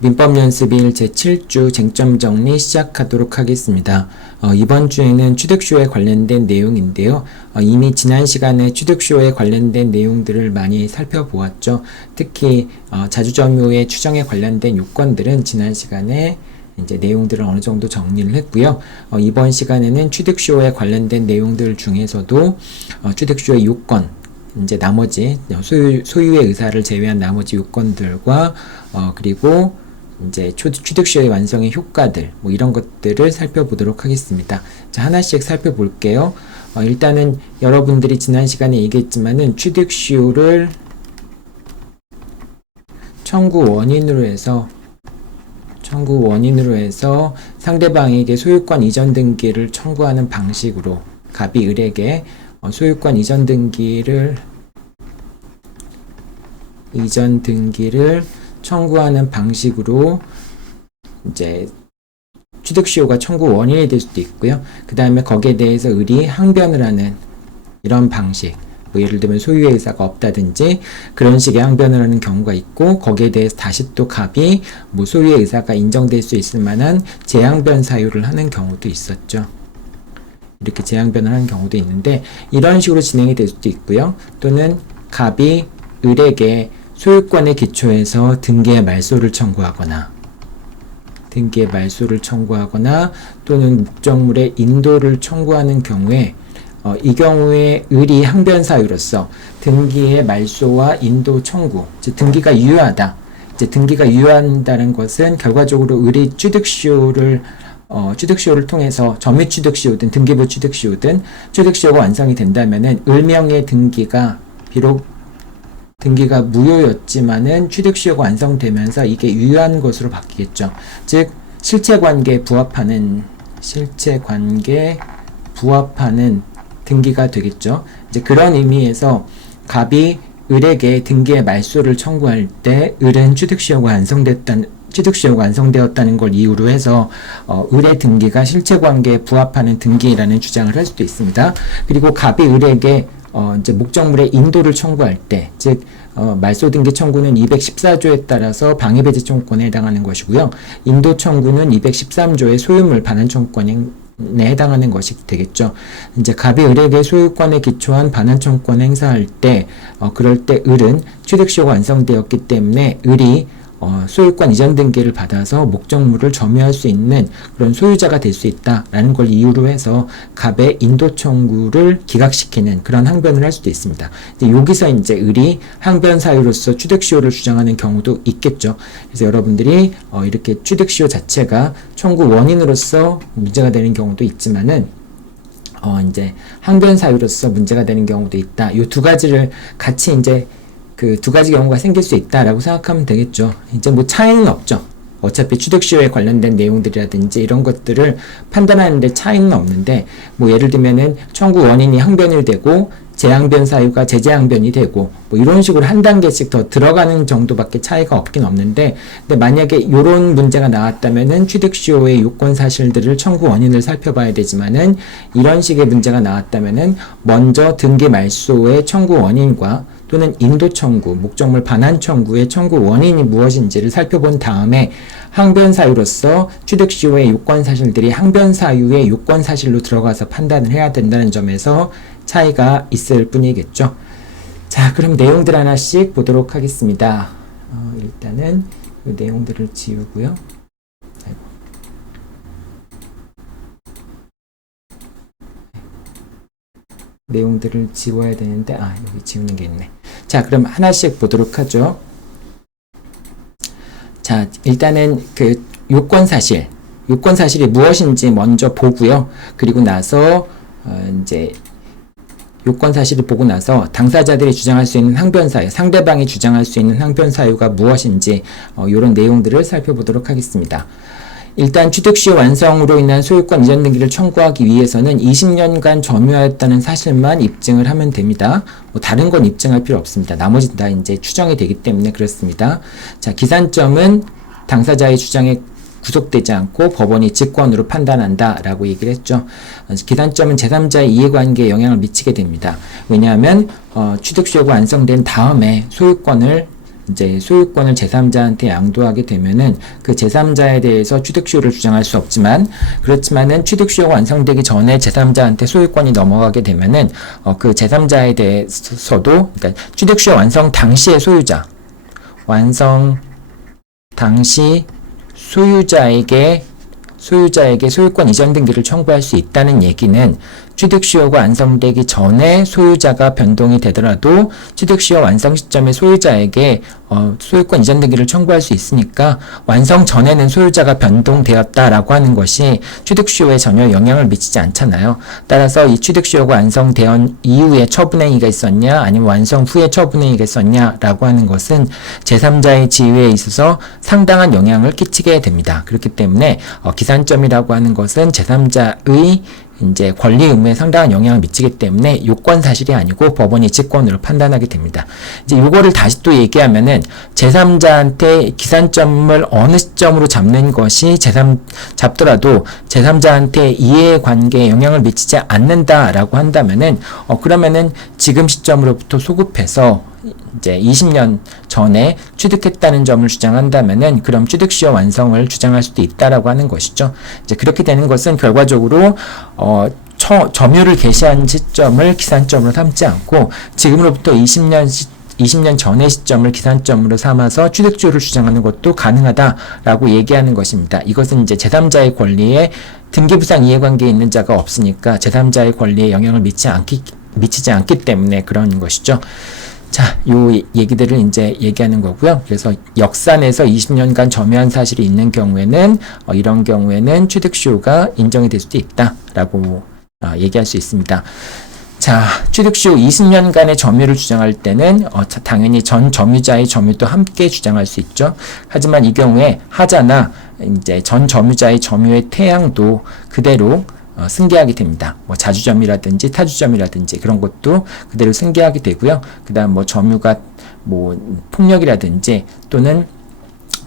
민법 연습일 제7주 쟁점 정리 시작하도록 하겠습니다. 이번 주에는 취득쇼에 관련된 내용인데요. 이미 지난 시간에 취득쇼에 관련된 내용들을 많이 살펴보았죠. 특히 자주점유의 추정에 관련된 요건들은 지난 시간에 이제 내용들을 어느 정도 정리를 했고요. 이번 시간에는 취득쇼에 관련된 내용들 중에서도 취득쇼의 요건, 이제 나머지 소유의 의사를 제외한 나머지 요건들과 그리고 이제 취득시효의 완성의 효과들 이런 것들을 살펴보도록 하겠습니다. 자, 하나씩 살펴볼게요. 일단은 여러분들이 지난 시간에 얘기했지만은 취득시효를 청구 원인으로 해서 상대방에게 소유권 이전 등기를 청구하는 방식으로 갑이 을에게 소유권 이전 등기를 청구하는 방식으로 이제 취득시효가 청구 원인이 될 수도 있고요. 그 다음에 거기에 대해서 을이 항변을 하는 이런 방식, 예를 들면 소유의 의사가 없다든지 그런 식의 항변을 하는 경우가 있고, 거기에 대해서 다시 또 갑이 소유의 의사가 인정될 수 있을 만한 재항변 사유를 하는 경우도 있었죠. 이렇게 재항변을 하는 경우도 있는데, 이런 식으로 진행이 될 수도 있고요. 또는 갑이 을에게 소유권의 기초에서 등기의 말소를 청구하거나 또는 목적물의 인도를 청구하는 경우에 이 경우에 을이 항변 사유로서 등기의 말소와 인도 청구, 즉 등기가 유효하다. 이제 등기가 유효한다는 것은 결과적으로 을이 취득시효를 통해서 점유 취득시효든 등기부 취득시효든 취득시효가 완성이 된다면은 을명의 등기가 비록 등기가 무효였지만은 취득시효가 완성되면서 이게 유효한 것으로 바뀌겠죠. 즉 실체관계에 부합하는 등기가 되겠죠. 이제 그런 의미에서 갑이 을에게 등기의 말소를 청구할 때 을은 취득시효가 완성되었다는 걸 이유로 해서 을의 등기가 실체관계에 부합하는 등기라는 주장을 할 수도 있습니다. 그리고 갑이 을에게 이제 목적물의 인도를 청구할 때, 즉 말소 등기 청구는 214조에 따라서 방해배제 청구권에 해당하는 것이고요. 인도 청구는 213조의 소유물 반환 청구권에 해당하는 것이 되겠죠. 이제 갑이 을에게 소유권에 기초한 반환 청구권을 행사할 때, 그럴 때 을은 취득시효가 완성되었기 때문에 을이 소유권 이전 등기를 받아서 목적물을 점유할 수 있는 그런 소유자가 될 수 있다라는 걸 이유로 해서 갑의 인도 청구를 기각시키는 그런 항변을 할 수도 있습니다. 여기서 이제 을이 항변 사유로서 취득시효를 주장하는 경우도 있겠죠. 그래서 여러분들이 이렇게 취득시효 자체가 청구 원인으로서 문제가 되는 경우도 있지만은 이제 항변 사유로서 문제가 되는 경우도 있다. 이 두 가지를 같이 이제 그 두 가지 경우가 생길 수 있다라고 생각하면 되겠죠. 이제 차이는 없죠. 어차피 취득시효에 관련된 내용들이라든지 이런 것들을 판단하는데 차이는 없는데, 예를 들면은 청구 원인이 항변이 되고 재항변 사유가 재재항변이 되고 이런 식으로 한 단계씩 더 들어가는 정도밖에 차이가 없긴 없는데, 근데 만약에 이런 문제가 나왔다면은 취득시효의 요건 사실들을 청구 원인을 살펴봐야 되지만은, 이런 식의 문제가 나왔다면은 먼저 등기 말소의 청구 원인과 또는 인도 청구, 목적물 반환 청구의 청구 원인이 무엇인지를 살펴본 다음에 항변 사유로서 취득시효의 요건 사실들이 항변 사유의 요건 사실로 들어가서 판단을 해야 된다는 점에서 차이가 있을 뿐이겠죠. 자, 그럼 내용들 하나씩 보도록 하겠습니다. 일단은 이 내용들을 지우고요. 내용들을 지워야 되는데, 여기 지우는 게 있네. 자, 그럼 하나씩 보도록 하죠. 자, 일단은 그 요건사실이 무엇인지 먼저 보고요. 그리고 나서 이제 요건사실을 보고 나서 당사자들이 주장할 수 있는 항변사유, 상대방이 주장할 수 있는 항변사유가 무엇인지 이런 내용들을 살펴보도록 하겠습니다. 일단 취득시효 완성으로 인한 소유권 이전 등기를 청구하기 위해서는 20년간 점유하였다는 사실만 입증을 하면 됩니다. 다른 건 입증할 필요 없습니다. 나머지 다 이제 추정이 되기 때문에 그렇습니다. 자, 기산점은 당사자의 주장에 구속되지 않고 법원이 직권으로 판단한다라고 얘기를 했죠. 기산점은 제3자의 이해관계에 영향을 미치게 됩니다. 왜냐하면 취득시효가 완성된 다음에 소유권을 이제 소유권을 제3자한테 양도하게 되면은 그 제3자에 대해서 취득시효를 주장할 수 없지만, 그렇지만은 취득시효가 완성되기 전에 제3자한테 소유권이 넘어가게 되면은 그 제3자에 대해서도, 그러니까 취득시효 완성 당시의 소유자, 완성 당시 소유자에게 소유권 이전 등기를 청구할 수 있다는 얘기는 취득시효가 완성되기 전에 소유자가 변동이 되더라도 취득시효 완성 시점에 소유자에게 소유권 이전 등기를 청구할 수 있으니까 완성 전에는 소유자가 변동되었다라고 하는 것이 취득시효에 전혀 영향을 미치지 않잖아요. 따라서 이 취득시효가 완성된 이후에 처분행위가 있었냐 아니면 완성 후에 처분행위가 있었냐라고 하는 것은 제3자의 지위에 있어서 상당한 영향을 끼치게 됩니다. 그렇기 때문에 기산점이라고 하는 것은 제3자의 이제 권리 의무에 상당한 영향을 미치기 때문에 요건 사실이 아니고 법원이 직권으로 판단하게 됩니다. 이제 요거를 다시 또 얘기하면은 제3자한테 기산점을 어느 시점으로 잡는 것이 잡더라도 제3자한테 이해 관계에 영향을 미치지 않는다라고 한다면은 그러면은 지금 시점으로부터 소급해서 이제 20년 전에 취득했다는 점을 주장한다면은 그럼 취득시효 완성을 주장할 수도 있다라고 하는 것이죠. 이제 그렇게 되는 것은 결과적으로 점유를 개시한 시점을 기산점으로 삼지 않고 지금으로부터 20년 전의 시점을 기산점으로 삼아서 취득시효를 주장하는 것도 가능하다라고 얘기하는 것입니다. 이것은 이제 제3자의 권리에 등기부상 이해관계에 있는 자가 없으니까 제3자의 권리에 영향을 미치지 않기 때문에 그런 것이죠. 자, 요 얘기들을 이제 얘기하는 거고요. 그래서 역산에서 20년간 점유한 사실이 있는 경우에는 이런 경우에는 취득시효가 인정이 될 수도 있다라고 얘기할 수 있습니다. 자, 취득시효 20년간의 점유를 주장할 때는 당연히 전 점유자의 점유도 함께 주장할 수 있죠. 하지만 이 경우에 하자나 이제 전 점유자의 점유의 태양도 그대로 승계하게 됩니다. 뭐 자주점이라든지 타주점이라든지 그런 것도 그대로 승계하게 되고요. 그다음 뭐 점유가 뭐 폭력이라든지 또는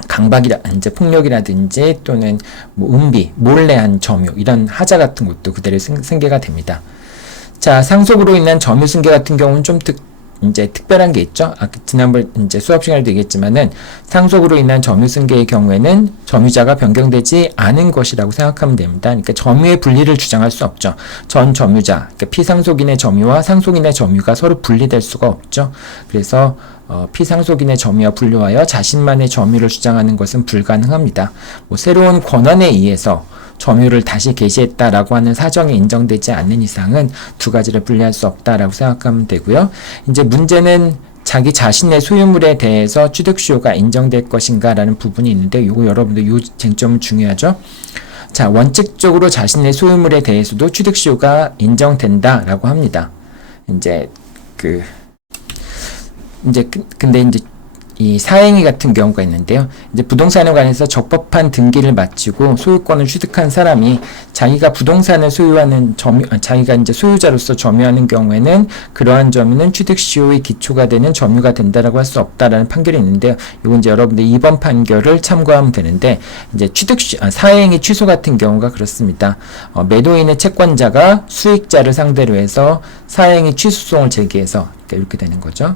강박이라든지 폭력이라든지 또는 뭐 은비, 몰래한 점유 이런 하자 같은 것도 그대로 승계가 됩니다. 자, 상속으로 인한 점유 승계 같은 경우는 좀 이제 특별한 게 있죠. 지난번 이제 수업 시간에도 얘기했지만은 상속으로 인한 점유 승계의 경우에는 점유자가 변경되지 않은 것이라고 생각하면 됩니다. 그러니까 점유의 분리를 주장할 수 없죠. 전 점유자, 그러니까 피상속인의 점유와 상속인의 점유가 서로 분리될 수가 없죠. 그래서 피상속인의 점유와 분류하여 자신만의 점유를 주장하는 것은 불가능합니다. 뭐 새로운 권한에 의해서 점유를 다시 개시했다라고 하는 사정이 인정되지 않는 이상은 두 가지를 분리할 수 없다라고 생각하면 되고요. 이제 문제는 자기 자신의 소유물에 대해서 취득시효가 인정될 것인가라는 부분이 있는데 이거 여러분들 이 쟁점은 중요하죠. 자, 원칙적으로 자신의 소유물에 대해서도 취득시효가 인정된다라고 합니다. 근데 이제 이 사행위 같은 경우가 있는데요. 이제 부동산에 관해서 적법한 등기를 마치고 소유권을 취득한 사람이 자기가 부동산을 소유하는 자기가 이제 소유자로서 점유하는 경우에는 그러한 점유는 취득시효의 기초가 되는 점유가 된다라고 할 수 없다라는 판결이 있는데요. 이건 이제 여러분들 이번 판결을 참고하면 되는데 이제 사행위 취소 같은 경우가 그렇습니다. 매도인의 채권자가 수익자를 상대로 해서 사행위 취소송을 제기해서 이렇게 되는 거죠.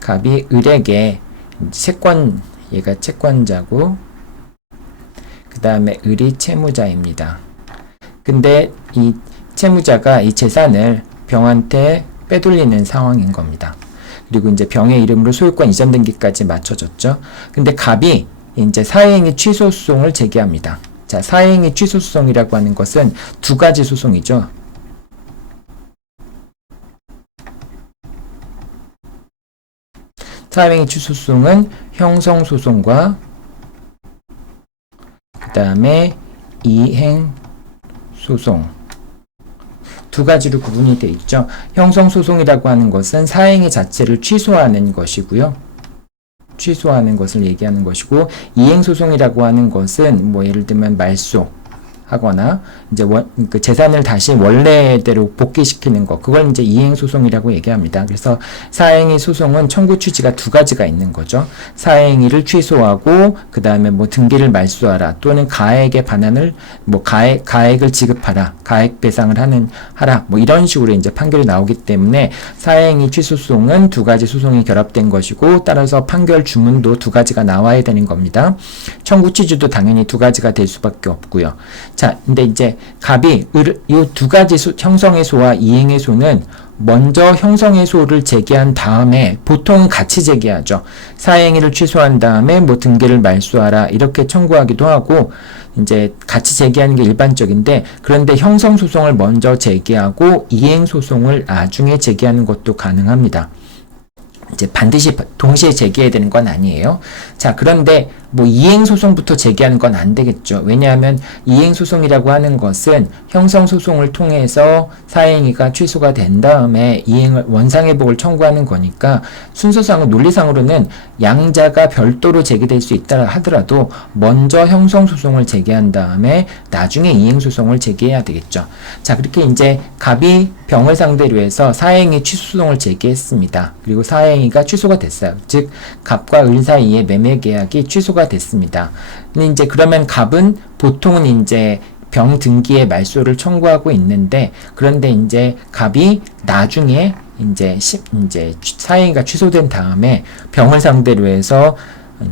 갑이 을에게 얘가 채권자고 그 다음에 을이 채무자입니다. 근데 이 채무자가 이 재산을 병한테 빼돌리는 상황인 겁니다. 그리고 이제 병의 이름으로 소유권 이전 등기까지 맞춰졌죠. 근데 갑이 이제 사행위 취소소송을 제기합니다. 자, 사행위 취소소송이라고 하는 것은 두 가지 소송이죠. 사행위 취소소송은 형성소송과 그 다음에 이행소송 두 가지로 구분이 되어 있죠. 형성소송이라고 하는 것은 사행위 자체를 취소하는 것이고요. 취소하는 것을 얘기하는 것이고 이행소송이라고 하는 것은 뭐 예를 들면 말소 하거나 이제 그 재산을 다시 원래대로 복귀시키는 거, 그걸 이제 이행 소송이라고 얘기합니다. 그래서 사행위 소송은 청구 취지가 두 가지가 있는 거죠. 사행위를 취소하고 그 다음에 뭐 등기를 말소하라, 또는 가액의 반환을 뭐 가액을 지급하라, 가액 배상을 하라, 뭐 이런 식으로 이제 판결이 나오기 때문에 사행위 취소 소송은 두 가지 소송이 결합된 것이고, 따라서 판결 주문도 두 가지가 나와야 되는 겁니다. 청구 취지도 당연히 두 가지가 될 수밖에 없고요. 자, 근데 이제 갑이 이 두 가지 형성해소와 이행해소는 먼저 형성해소를 제기한 다음에 보통은 같이 제기하죠. 사행위를 취소한 다음에 뭐 등기를 말소하라 이렇게 청구하기도 하고, 이제 같이 제기하는 게 일반적인데, 그런데 형성소송을 먼저 제기하고 이행소송을 나중에 제기하는 것도 가능합니다. 이제 반드시 동시에 제기해야 되는 건 아니에요. 자, 그런데 뭐 이행소송부터 제기하는 건 안 되겠죠. 왜냐하면 이행소송이라고 하는 것은 형성소송을 통해서 사행위가 취소가 된 다음에 원상회복을 청구하는 거니까, 순서상은 논리상으로는 양자가 별도로 제기될 수 있다 하더라도 먼저 형성소송을 제기한 다음에 나중에 이행소송을 제기해야 되겠죠. 자, 그렇게 이제 갑이 병을 상대로 해서 사행위 취소소송을 제기했습니다. 그리고 사행위가 취소가 됐어요. 즉 갑과 을 사이의 매매 계약이 취소가 됐습니다. 근데 이제 그러면 갑은 보통은 이제 병 등기의 말소를 청구하고 있는데, 그런데 이제 갑이 나중에 이제 사행위가 취소된 다음에 병을 상대로 해서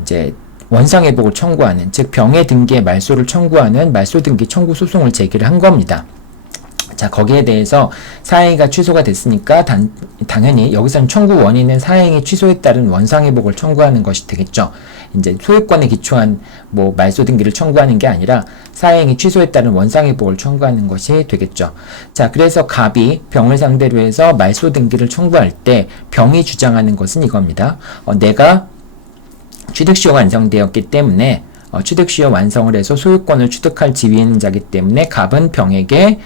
이제 원상회복을 청구하는, 즉 병의 등기의 말소를 청구하는 말소 등기 청구 소송을 제기를 한 겁니다. 자, 거기에 대해서 사행위가 취소가 됐으니까 당연히 여기서는 청구 원인은 사행위 취소에 따른 원상회복을 청구하는 것이 되겠죠. 이제 소유권에 기초한 뭐 말소 등기를 청구하는 게 아니라 사행위 취소에 따른 원상회복을 청구하는 것이 되겠죠. 자, 그래서 갑이 병을 상대로 해서 말소 등기를 청구할 때 병이 주장하는 것은 이겁니다. 내가 취득시효가 완성되었기 때문에 취득시효 완성을 해서 소유권을 취득할 지위 있는 자기 때문에 갑은 병에게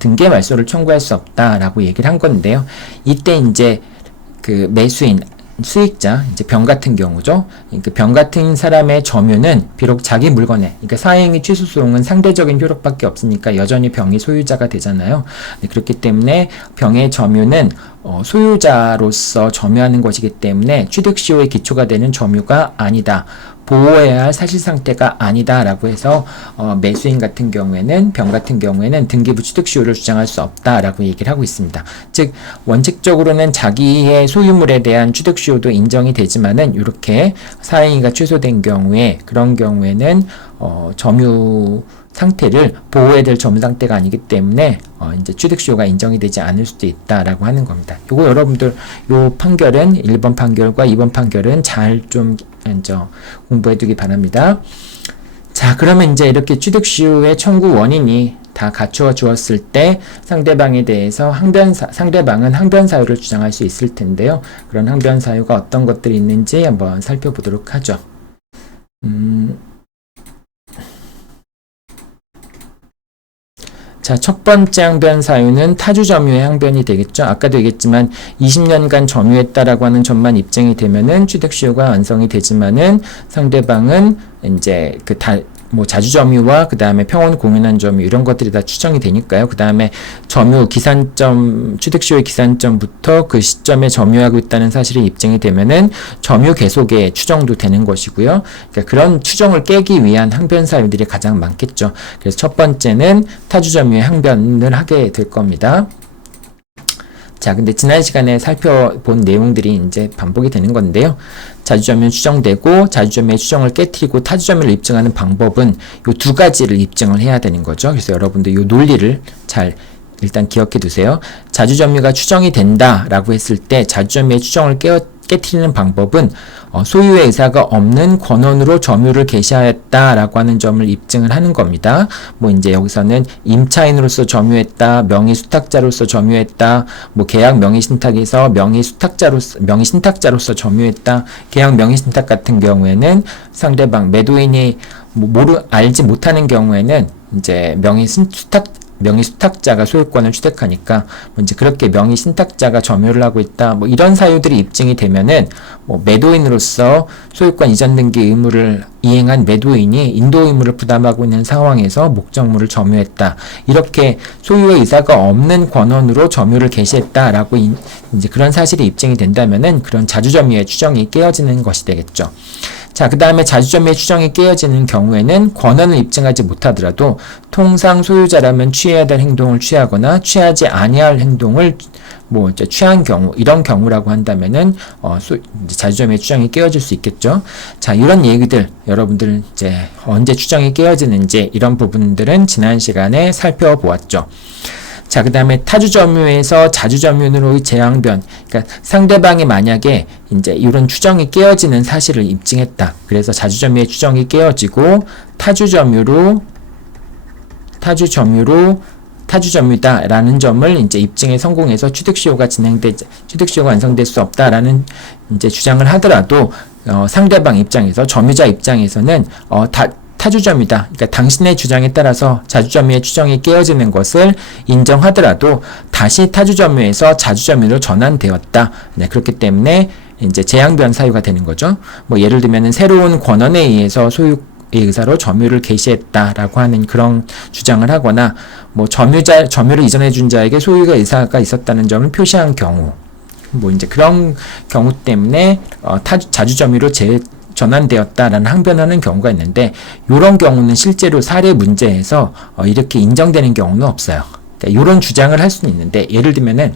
등기 말소를 청구할 수 없다라고 얘기를 한 건데요. 이때 이제 그 매수인, 수익자, 이제 병 같은 경우죠. 그러니까 병 같은 사람의 점유는 비록 자기 물건에, 그러니까 사행위 취소 소송은 상대적인 효력밖에 없으니까 여전히 병이 소유자가 되잖아요. 그렇기 때문에 병의 점유는 소유자로서 점유하는 것이기 때문에 취득시효의 기초가 되는 점유가 아니다, 보호해야 할 사실상태가 아니다라고 해서 매수인 같은 경우에는, 병 같은 경우에는 등기부 취득시효를 주장할 수 없다라고 얘기를 하고 있습니다. 즉 원칙적으로는 자기의 소유물에 대한 취득시효도 인정이 되지만은, 이렇게 사행위가 취소된 경우에, 그런 경우에는 점유 상태를 보호해야 될 점유 상태가 아니기 때문에 이제 취득시효가 인정이 되지 않을 수도 있다라고 하는 겁니다. 요거 여러분들 요 판결은 1번 판결과 2번 판결은 잘 좀 공부해 두기 바랍니다. 자, 그러면 이제 이렇게 취득시효의 청구 원인이 다 갖추어 주었을 때 상대방에 대해서 상대방은 항변 사유를 주장할 수 있을 텐데요. 그런 항변 사유가 어떤 것들이 있는지 한번 살펴보도록 하죠. 자, 첫 번째 항변 사유는 타주 점유의 항변이 되겠죠. 아까도 얘기했지만 20년간 점유했다라고 하는 점만 입증이 되면은 취득시효가 완성이 되지만은, 상대방은 이제 뭐 자주 점유와 그 다음에 평온 공연한 점유 이런 것들이 다 추정이 되니까요. 그 다음에 점유 기산점, 취득시효의 기산점부터 그 시점에 점유하고 있다는 사실이 입증이 되면은 점유 계속의 추정도 되는 것이고요. 그러니까 그런 추정을 깨기 위한 항변 사유들이 가장 많겠죠. 그래서 첫 번째는 타주 점유의 항변을 하게 될 겁니다. 자, 근데 지난 시간에 살펴본 내용들이 이제 반복이 되는 건데요. 자주점유는 추정되고, 자주점유의 추정을 깨트리고 타주점유를 입증하는 방법은 이 두 가지를 입증을 해야 되는 거죠. 그래서 여러분들 이 논리를 잘 일단 기억해 두세요. 자주점유가 추정이 된다라고 했을 때 자주점유의 추정을 깨트리는 방법은 소유의 의사가 없는 권원으로 점유를 개시하였다라고 하는 점을 입증을 하는 겁니다. 뭐 이제 여기서는 임차인으로서 점유했다, 명의수탁자로서 점유했다, 뭐 계약 명의신탁에서 명의신탁자로서 점유했다. 계약 명의신탁 같은 경우에는 상대방 매도인이 알지 못하는 경우에는 이제 명의 수탁자가 소유권을 취득하니까 뭐 이제 그렇게 명의 신탁자가 점유를 하고 있다. 뭐 이런 사유들이 입증이 되면은 뭐 매도인으로서 소유권 이전 등기 의무를 이행한 매도인이 인도 의무를 부담하고 있는 상황에서 목적물을 점유했다. 이렇게 소유의 의사가 없는 권한으로 점유를 개시했다라고 이제 그런 사실이 입증이 된다면은 그런 자주점유의 추정이 깨어지는 것이 되겠죠. 자, 그 다음에 자주점유의 추정이 깨어지는 경우에는 권한을 입증하지 못하더라도 통상 소유자라면 취해야 될 행동을 취하거나 취하지 아니할 행동을 뭐 이제 취한 경우, 이런 경우라고 한다면은 이제 자주점유의 추정이 깨어질 수 있겠죠. 자, 이런 얘기들 여러분들 이제 언제 추정이 깨어지는지 이런 부분들은 지난 시간에 살펴보았죠. 자, 그 다음에 타주점유에서 자주점유로의 재항변. 그러니까 상대방이 만약에 이제 이런 추정이 깨어지는 사실을 입증했다. 그래서 자주점유의 추정이 깨어지고 타주점유다라는 점을 이제 입증에 성공해서 취득시효가 완성될 수 없다라는 이제 주장을 하더라도 상대방 입장에서 점유자 입장에서는 타주점이다. 그러니까 당신의 주장에 따라서 자주점유의 추정이 깨어지는 것을 인정하더라도 다시 타주점유에서 자주점유로 전환되었다. 네, 그렇기 때문에 이제 재항변 사유가 되는 거죠. 뭐 예를 들면은 새로운 권한에 의해서 소유의 의사로 점유를 개시했다라고 하는 그런 주장을 하거나 뭐 점유를 이전해 준 자에게 소유의 의사가 있었다는 점을 표시한 경우 뭐 이제 그런 경우 때문에 자주점유로 전환되었다라는 항변하는 경우가 있는데 이런 경우는 실제로 사례 문제에서 이렇게 인정되는 경우는 없어요. 그러니까 이런 주장을 할 수는 있는데 예를 들면은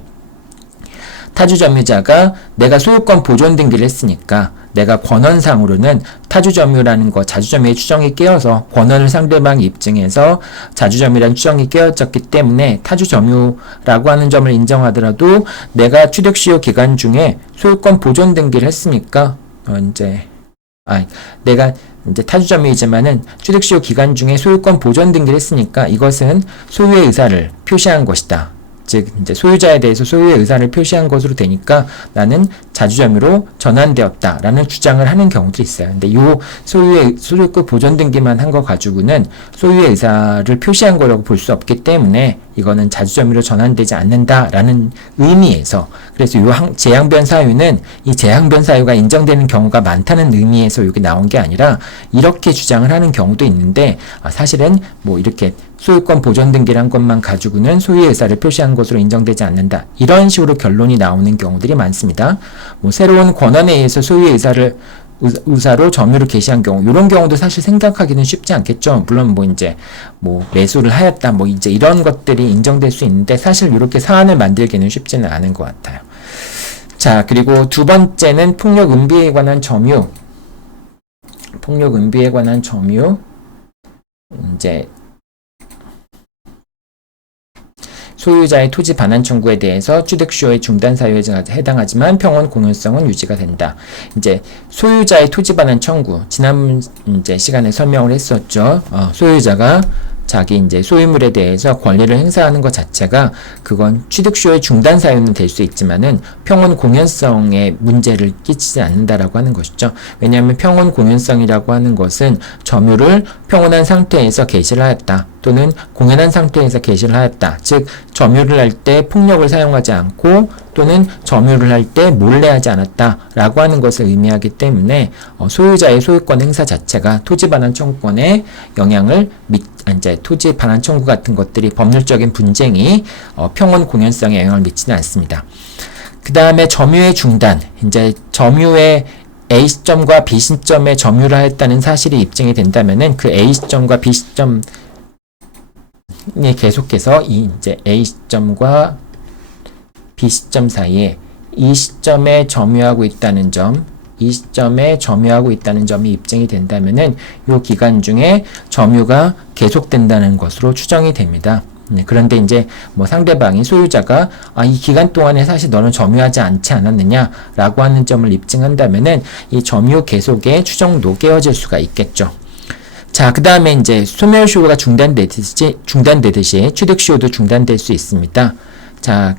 타주점유자가 내가 소유권 보존 등기를 했으니까 내가 권한상으로는 타주점유라는 거 자주점유의 추정이 깨어서 권한을 상대방이 입증해서 자주점유라는 추정이 깨어졌기 때문에 타주점유라고 하는 점을 인정하더라도 내가 취득시효 기간 중에 소유권 보존 등기를 했으니까 내가 이제 타주점유이지만은 취득시효 기간 중에 소유권 보존 등기를 했으니까 이것은 소유의 의사를 표시한 것이다. 즉 이제 소유자에 대해서 소유의 의사를 표시한 것으로 되니까 나는 자주점유로 전환되었다라는 주장을 하는 경우도 있어요. 근데 요 소유권 보존 등기만 한 거 가지고는 소유의 의사를 표시한 거라고 볼 수 없기 때문에 이거는 자주점유로 전환되지 않는다라는 의미에서 그래서 요 재항변 사유는 이 재항변 사유가 인정되는 경우가 많다는 의미에서 여기 나온 게 아니라 이렇게 주장을 하는 경우도 있는데 사실은 뭐 이렇게 소유권 보존 등기를 한 것만 가지고는 소유의 의사를 표시한 것으로 인정되지 않는다. 이런 식으로 결론이 나오는 경우들이 많습니다. 뭐 새로운 권한에 의해서 소유의 의사로 점유를 개시한 경우, 이런 경우도 사실 생각하기는 쉽지 않겠죠. 물론 뭐 이제 뭐 매수를 하였다, 뭐 이제 이런 것들이 인정될 수 있는데 사실 이렇게 사안을 만들기는 쉽지는 않은 것 같아요. 자, 그리고 두 번째는 폭력 은비에 관한 점유. 이제 소유자의 토지 반환 청구에 대해서 취득시효의 중단 사유에 해당하지만 평온 공연성은 유지가 된다. 이제 소유자의 토지 반환 청구 지난 이제 시간에 설명을 했었죠. 소유자가 자기 이제 소유물에 대해서 권리를 행사하는 것 자체가 그건 취득시효의 중단 사유는 될 수 있지만은 평온 공연성에 문제를 끼치지 않는다라고 하는 것이죠. 왜냐하면 평온 공연성이라고 하는 것은 점유를 평온한 상태에서 개시를 하였다. 또는 공연한 상태에서 개시를 하였다. 즉 점유를 할 때 폭력을 사용하지 않고 또는 점유를 할 때 몰래 하지 않았다라고 하는 것을 의미하기 때문에 소유자의 소유권 행사 자체가 토지 반환 청구권에 영향을 이제 토지 반환 청구 같은 것들이 법률적인 분쟁이 평온 공연성에 영향을 미치는 않습니다. 그 다음에 점유의 중단, 이제 점유의 A 시점과 B 시점에 점유를 하였다는 사실이 입증이 된다면은 그 A 시점과 B 시점 계속해서 이제 A 시점과 B 시점 사이에 이 시점에 점유하고 있다는 점, 이 시점에 점유하고 있다는 점이 입증이 된다면은 이 기간 중에 점유가 계속된다는 것으로 추정이 됩니다. 그런데 이제 뭐 상대방이 소유자가 이 기간 동안에 사실 너는 점유하지 않지 않았느냐라고 하는 점을 입증한다면은 이 점유 계속의 추정도 깨어질 수가 있겠죠. 자, 그 다음에 이제 소멸시효가 중단되듯이 취득시효도 중단될 수 있습니다. 자,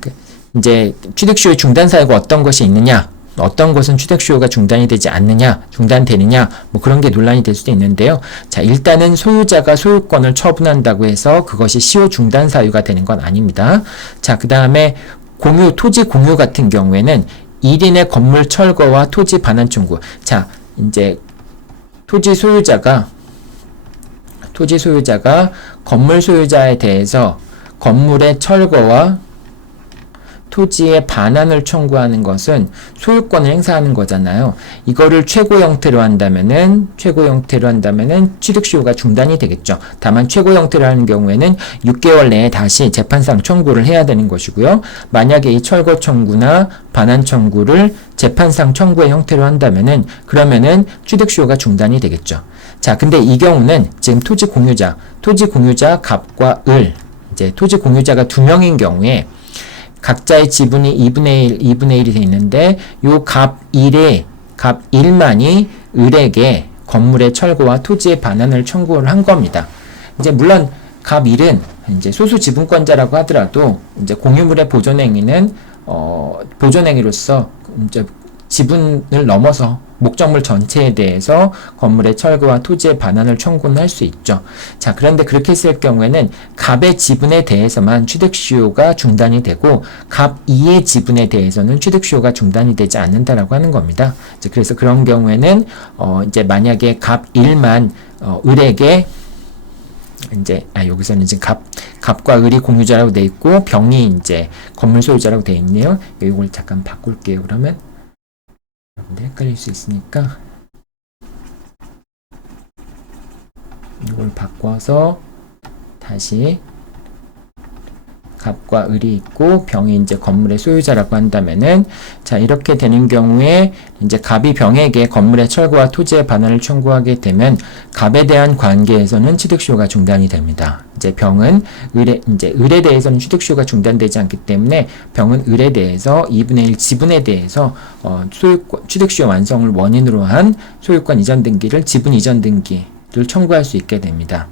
이제 취득시효의 중단 사유가 어떤 것이 있느냐? 어떤 것은 취득 수요가 중단이 되지 않느냐, 중단되느냐, 뭐 그런 게 논란이 될 수도 있는데요. 자, 일단은 소유자가 소유권을 처분한다고 해서 그것이 시효 중단 사유가 되는 건 아닙니다. 자, 그 다음에 토지 공유 같은 경우에는 1인의 건물 철거와 토지 반환 청구. 자, 이제 토지 소유자가 건물 소유자에 대해서 건물의 철거와 토지의 반환을 청구하는 것은 소유권을 행사하는 거잖아요. 이거를 최고 형태로 한다면은 취득시효가 중단이 되겠죠. 다만 최고 형태로 하는 경우에는 6개월 내에 다시 재판상 청구를 해야 되는 것이고요. 만약에 이 철거 청구나 반환 청구를 재판상 청구의 형태로 한다면은 그러면은 취득시효가 중단이 되겠죠. 자, 근데 이 경우는 지금 토지 공유자 갑과 을, 이제 토지 공유자가 2명인 경우에 각자의 지분이 2분의 1이 돼 있는데 요 갑 1만이 을에게 건물의 철거와 토지의 반환을 청구를 한 겁니다. 이제 물론 갑 1은 이제 소수 지분권자라고 하더라도 이제 공유물의 보존행위는 보존행위로서 이제 지분을 넘어서 목적물 전체에 대해서 건물의 철거와 토지의 반환을 청구는 할 수 있죠. 자, 그런데 그렇게 했을 경우에는 갑의 지분에 대해서만 취득시효가 중단이 되고 갑 2의 지분에 대해서는 취득시효가 중단이 되지 않는다라고 하는 겁니다. 이제 그래서 그런 경우에는 이제 만약에 갑 1만 을에게 이제 여기서는 지금 갑과 을이 공유자라고 돼 있고 병이 이제 건물 소유자라고 돼 있네요. 이걸 잠깐 바꿀게요. 그러면 헷갈릴 수 있으니까 이걸 바꿔서 다시 갑과 을이 있고 병이 이제 건물의 소유자라고 한다면은 자, 이렇게 되는 경우에 이제 갑이 병에게 건물의 철거와 토지의 반환을 청구하게 되면 갑에 대한 관계에서는 취득시효가 중단이 됩니다. 이제 병은 을에 대해서는 취득시효가 중단되지 않기 때문에 병은 을에 대해서 2분의 1 지분에 대해서 취득시효 완성을 원인으로 한 소유권 이전 등기를 지분 이전 등기를 청구할 수 있게 됩니다.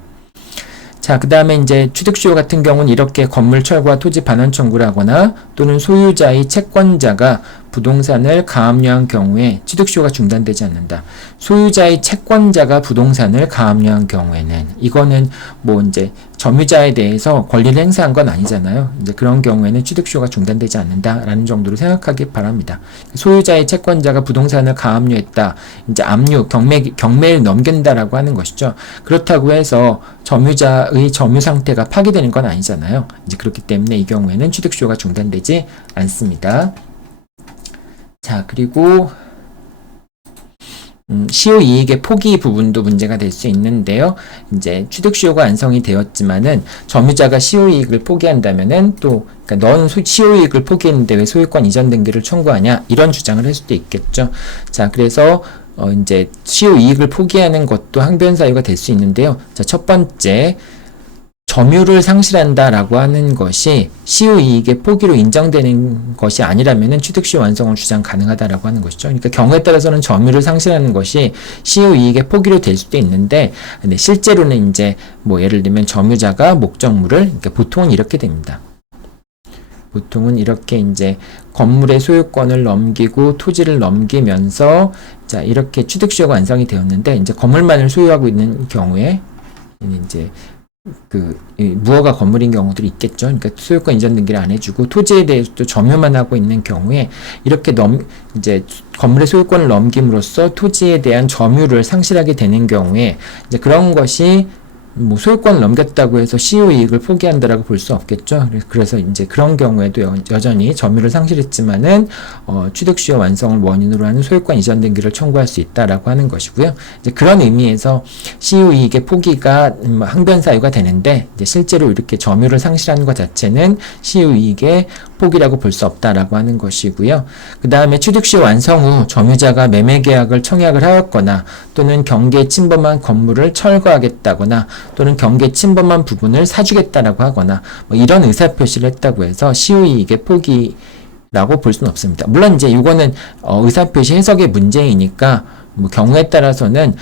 자, 그 다음에 이제 취득시효 같은 경우는 이렇게 건물 철거와 토지 반환 청구를 하거나 또는 소유자의 채권자가 부동산을 가압류한 경우에 취득시효가 중단되지 않는다. 소유자의 채권자가 부동산을 가압류한 경우에는 이거는 뭐 이제 점유자에 대해서 권리를 행사한 건 아니잖아요. 이제 그런 경우에는 취득시효가 중단되지 않는다라는 정도로 생각하기 바랍니다. 소유자의 채권자가 부동산을 가압류했다. 이제 경매를 넘긴다라고 하는 것이죠. 그렇다고 해서 점유자의 점유 상태가 파기되는 건 아니잖아요. 이제 그렇기 때문에 이 경우에는 취득시효가 중단되지 않습니다. 자, 그리고 시효이익의 포기 부분도 문제가 될 수 있는데요. 이제 취득시효가 완성이 되었지만은 점유자가 시효이익을 포기한다면은 또 그러니까 넌 시효이익을 포기했는데 왜 소유권 이전 등기를 청구하냐 이런 주장을 할 수도 있겠죠. 자, 그래서 이제 시효이익을 포기하는 것도 항변 사유가 될 수 있는데요. 자, 첫 번째 점유를 상실한다라고 하는 것이 시효이익의 포기로 인정되는 것이 아니라면은 취득시효 완성을 주장 가능하다라고 하는 것이죠. 그러니까 경우에 따라서는 점유를 상실하는 것이 시효이익의 포기로 될 수도 있는데, 근데 실제로는 이제 뭐 예를 들면 점유자가 목적물을 그러니까 보통은 이렇게 됩니다. 보통은 이렇게 이제 건물의 소유권을 넘기고 토지를 넘기면서 자, 이렇게 취득시효가 완성이 되었는데 이제 건물만을 소유하고 있는 경우에 이제 무허가 건물인 경우들이 있겠죠. 그러니까 소유권 이전 등기를 안 해주고 토지에 대해서도 점유만 하고 있는 경우에 이렇게 이제 건물의 소유권을 넘김으로써 토지에 대한 점유를 상실하게 되는 경우에 이제 그런 것이 뭐 소유권을 넘겼다고 해서 시효이익을 포기한다라고 볼 수 없겠죠. 그래서 이제 그런 경우에도 여전히 점유를 상실했지만은 취득시효 완성을 원인으로 하는 소유권 이전 등기를 청구할 수 있다라고 하는 것이고요. 이제 그런 의미에서 시효이익의 포기가 항변 사유가 되는데 이제 실제로 이렇게 점유를 상실하는 것 자체는 시효이익의 포기라고 볼 수 없다라고 하는 것이고요. 그 다음에 취득시효 완성 후 점유자가 매매계약을 청약을 하였거나 또는 경계에 침범한 건물을 철거하겠다거나 또는 경계 침범한 부분을 사주겠다라고 하거나 뭐 이런 의사표시를 했다고 해서 시효이익의 포기라고 볼 수는 없습니다. 물론 이제 이거는 의사표시 해석의 문제이니까 뭐 경우에 따라서는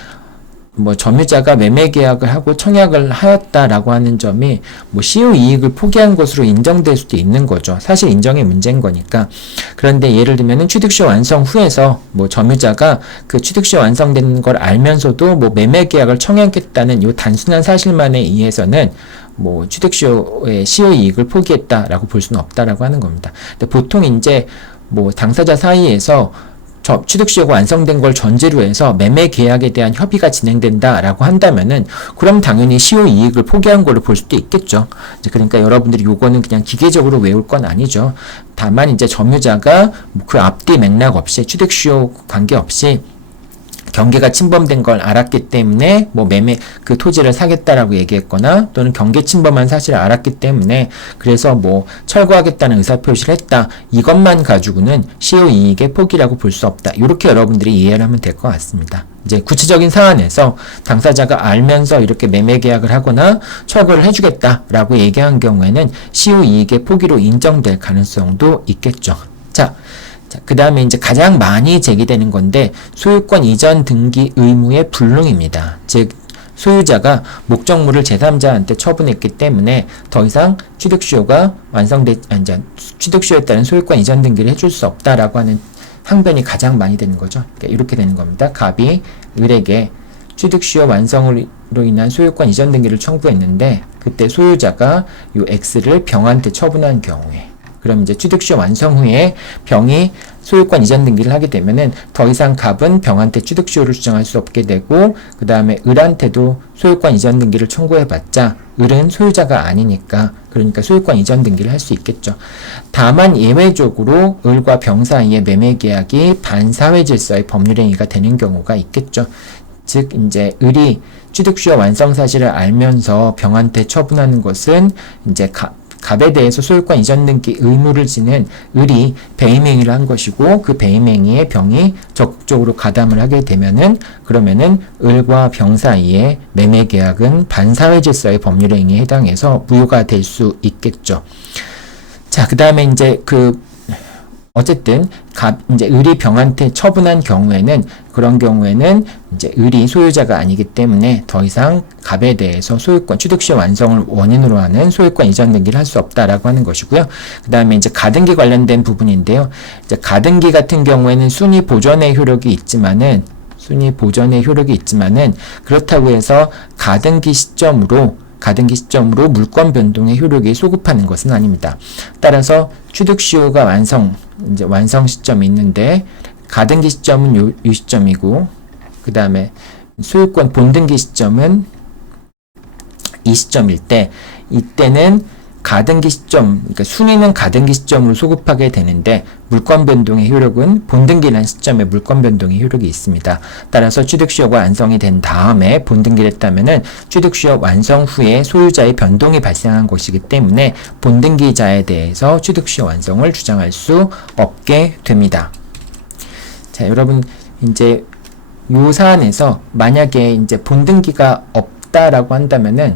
뭐 점유자가 매매 계약을 하고 청약을 하였다라고 하는 점이 뭐 시효 이익을 포기한 것으로 인정될 수도 있는 거죠. 사실 인정의 문제인 거니까. 그런데 예를 들면은 취득시효 완성 후에서 뭐 점유자가 그 취득시효 완성된 걸 알면서도 뭐 매매 계약을 청약했다는 요 단순한 사실만에 의해서는 뭐 취득시효의 시효 이익을 포기했다라고 볼 수는 없다라고 하는 겁니다. 근데 보통 이제 뭐 당사자 사이에서 취득시효가 완성된 걸 전제로 해서 매매 계약에 대한 협의가 진행된다라고 한다면은 그럼 당연히 시효 이익을 포기한 걸로 볼 수도 있겠죠. 그러니까 여러분들이 요거는 그냥 기계적으로 외울 건 아니죠. 다만 이제 점유자가 그 앞뒤 맥락 없이 취득시효 관계없이 경계가 침범된 걸 알았기 때문에 뭐 매매 그 토지를 사겠다라고 얘기했거나 또는 경계 침범한 사실을 알았기 때문에 그래서 뭐 철거하겠다는 의사표시를 했다. 이것만 가지고는 시효 이익의 포기라고 볼 수 없다. 이렇게 여러분들이 이해를 하면 될 것 같습니다. 이제 구체적인 사안에서 당사자가 알면서 이렇게 매매 계약을 하거나 철거를 해주겠다라고 얘기한 경우에는 시효 이익의 포기로 인정될 가능성도 있겠죠. 자, 그 다음에 이제 가장 많이 제기되는 건데 소유권 이전 등기 의무의 불능입니다. 즉 소유자가 목적물을 제3자한테 처분했기 때문에 더 이상 취득시효가 취득시효에 따른 소유권 이전 등기를 해줄 수 없다라고 하는 항변이 가장 많이 되는 거죠. 그러니까 이렇게 되는 겁니다. 갑이 을에게 취득시효 완성으로 인한 소유권 이전 등기를 청구했는데 그때 소유자가 요 X를 병한테 처분한 경우에 그럼 이제 취득시효 완성 후에 병이 소유권 이전 등기를 하게 되면은 더 이상 갑은 병한테 취득시효를 주장할 수 없게 되고 그 다음에 을한테도 소유권 이전 등기를 청구해봤자 을은 소유자가 아니니까 그러니까 소유권 이전 등기를 할 수 있겠죠. 다만 예외적으로 을과 병 사이의 매매 계약이 반사회 질서의 법률 행위가 되는 경우가 있겠죠. 즉 이제 을이 취득시효 완성 사실을 알면서 병한테 처분하는 것은 이제 갑에 대해서 소유권 이전 등기 의무를 지는 을이 배임행위를 한 것이고 그 배임행위에 병이 적극적으로 가담을 하게 되면은 그러면은 을과 병 사이의 매매 계약은 반사회 질서의 법률 행위에 해당해서 무효가 될 수 있겠죠. 자, 그다음에 이제 어쨌든 이제 을이 병한테 처분한 경우에는 그런 경우에는 이제 을이 소유자가 아니기 때문에 더 이상 갑에 대해서 소유권 취득시효 완성을 원인으로 하는 소유권 이전 등기를 할 수 없다라고 하는 것이고요. 그다음에 이제 가등기 관련된 부분인데요. 이제 가등기 같은 경우에는 순위 보전의 효력이 있지만은 그렇다고 해서 가등기 시점으로 물권 변동의 효력이 소급하는 것은 아닙니다. 따라서 취득시효가 완성 시점이 있는데 가등기 시점은 요 시점이고 그 다음에 소유권 본등기 시점은 이 시점일 때 이때는 가등기 시점, 그러니까 순위는 가등기 시점으로 소급하게 되는데 물권 변동의 효력은 본등기라는 시점에 물권 변동의 효력이 있습니다. 따라서 취득시효가 완성이 된 다음에 본등기를 했다면은 취득시효 완성 후에 소유자의 변동이 발생한 것이기 때문에 본등기자에 대해서 취득시효 완성을 주장할 수 없게 됩니다. 자, 여러분 이제 요 사안에서 만약에 이제 본등기가 없다라고 한다면은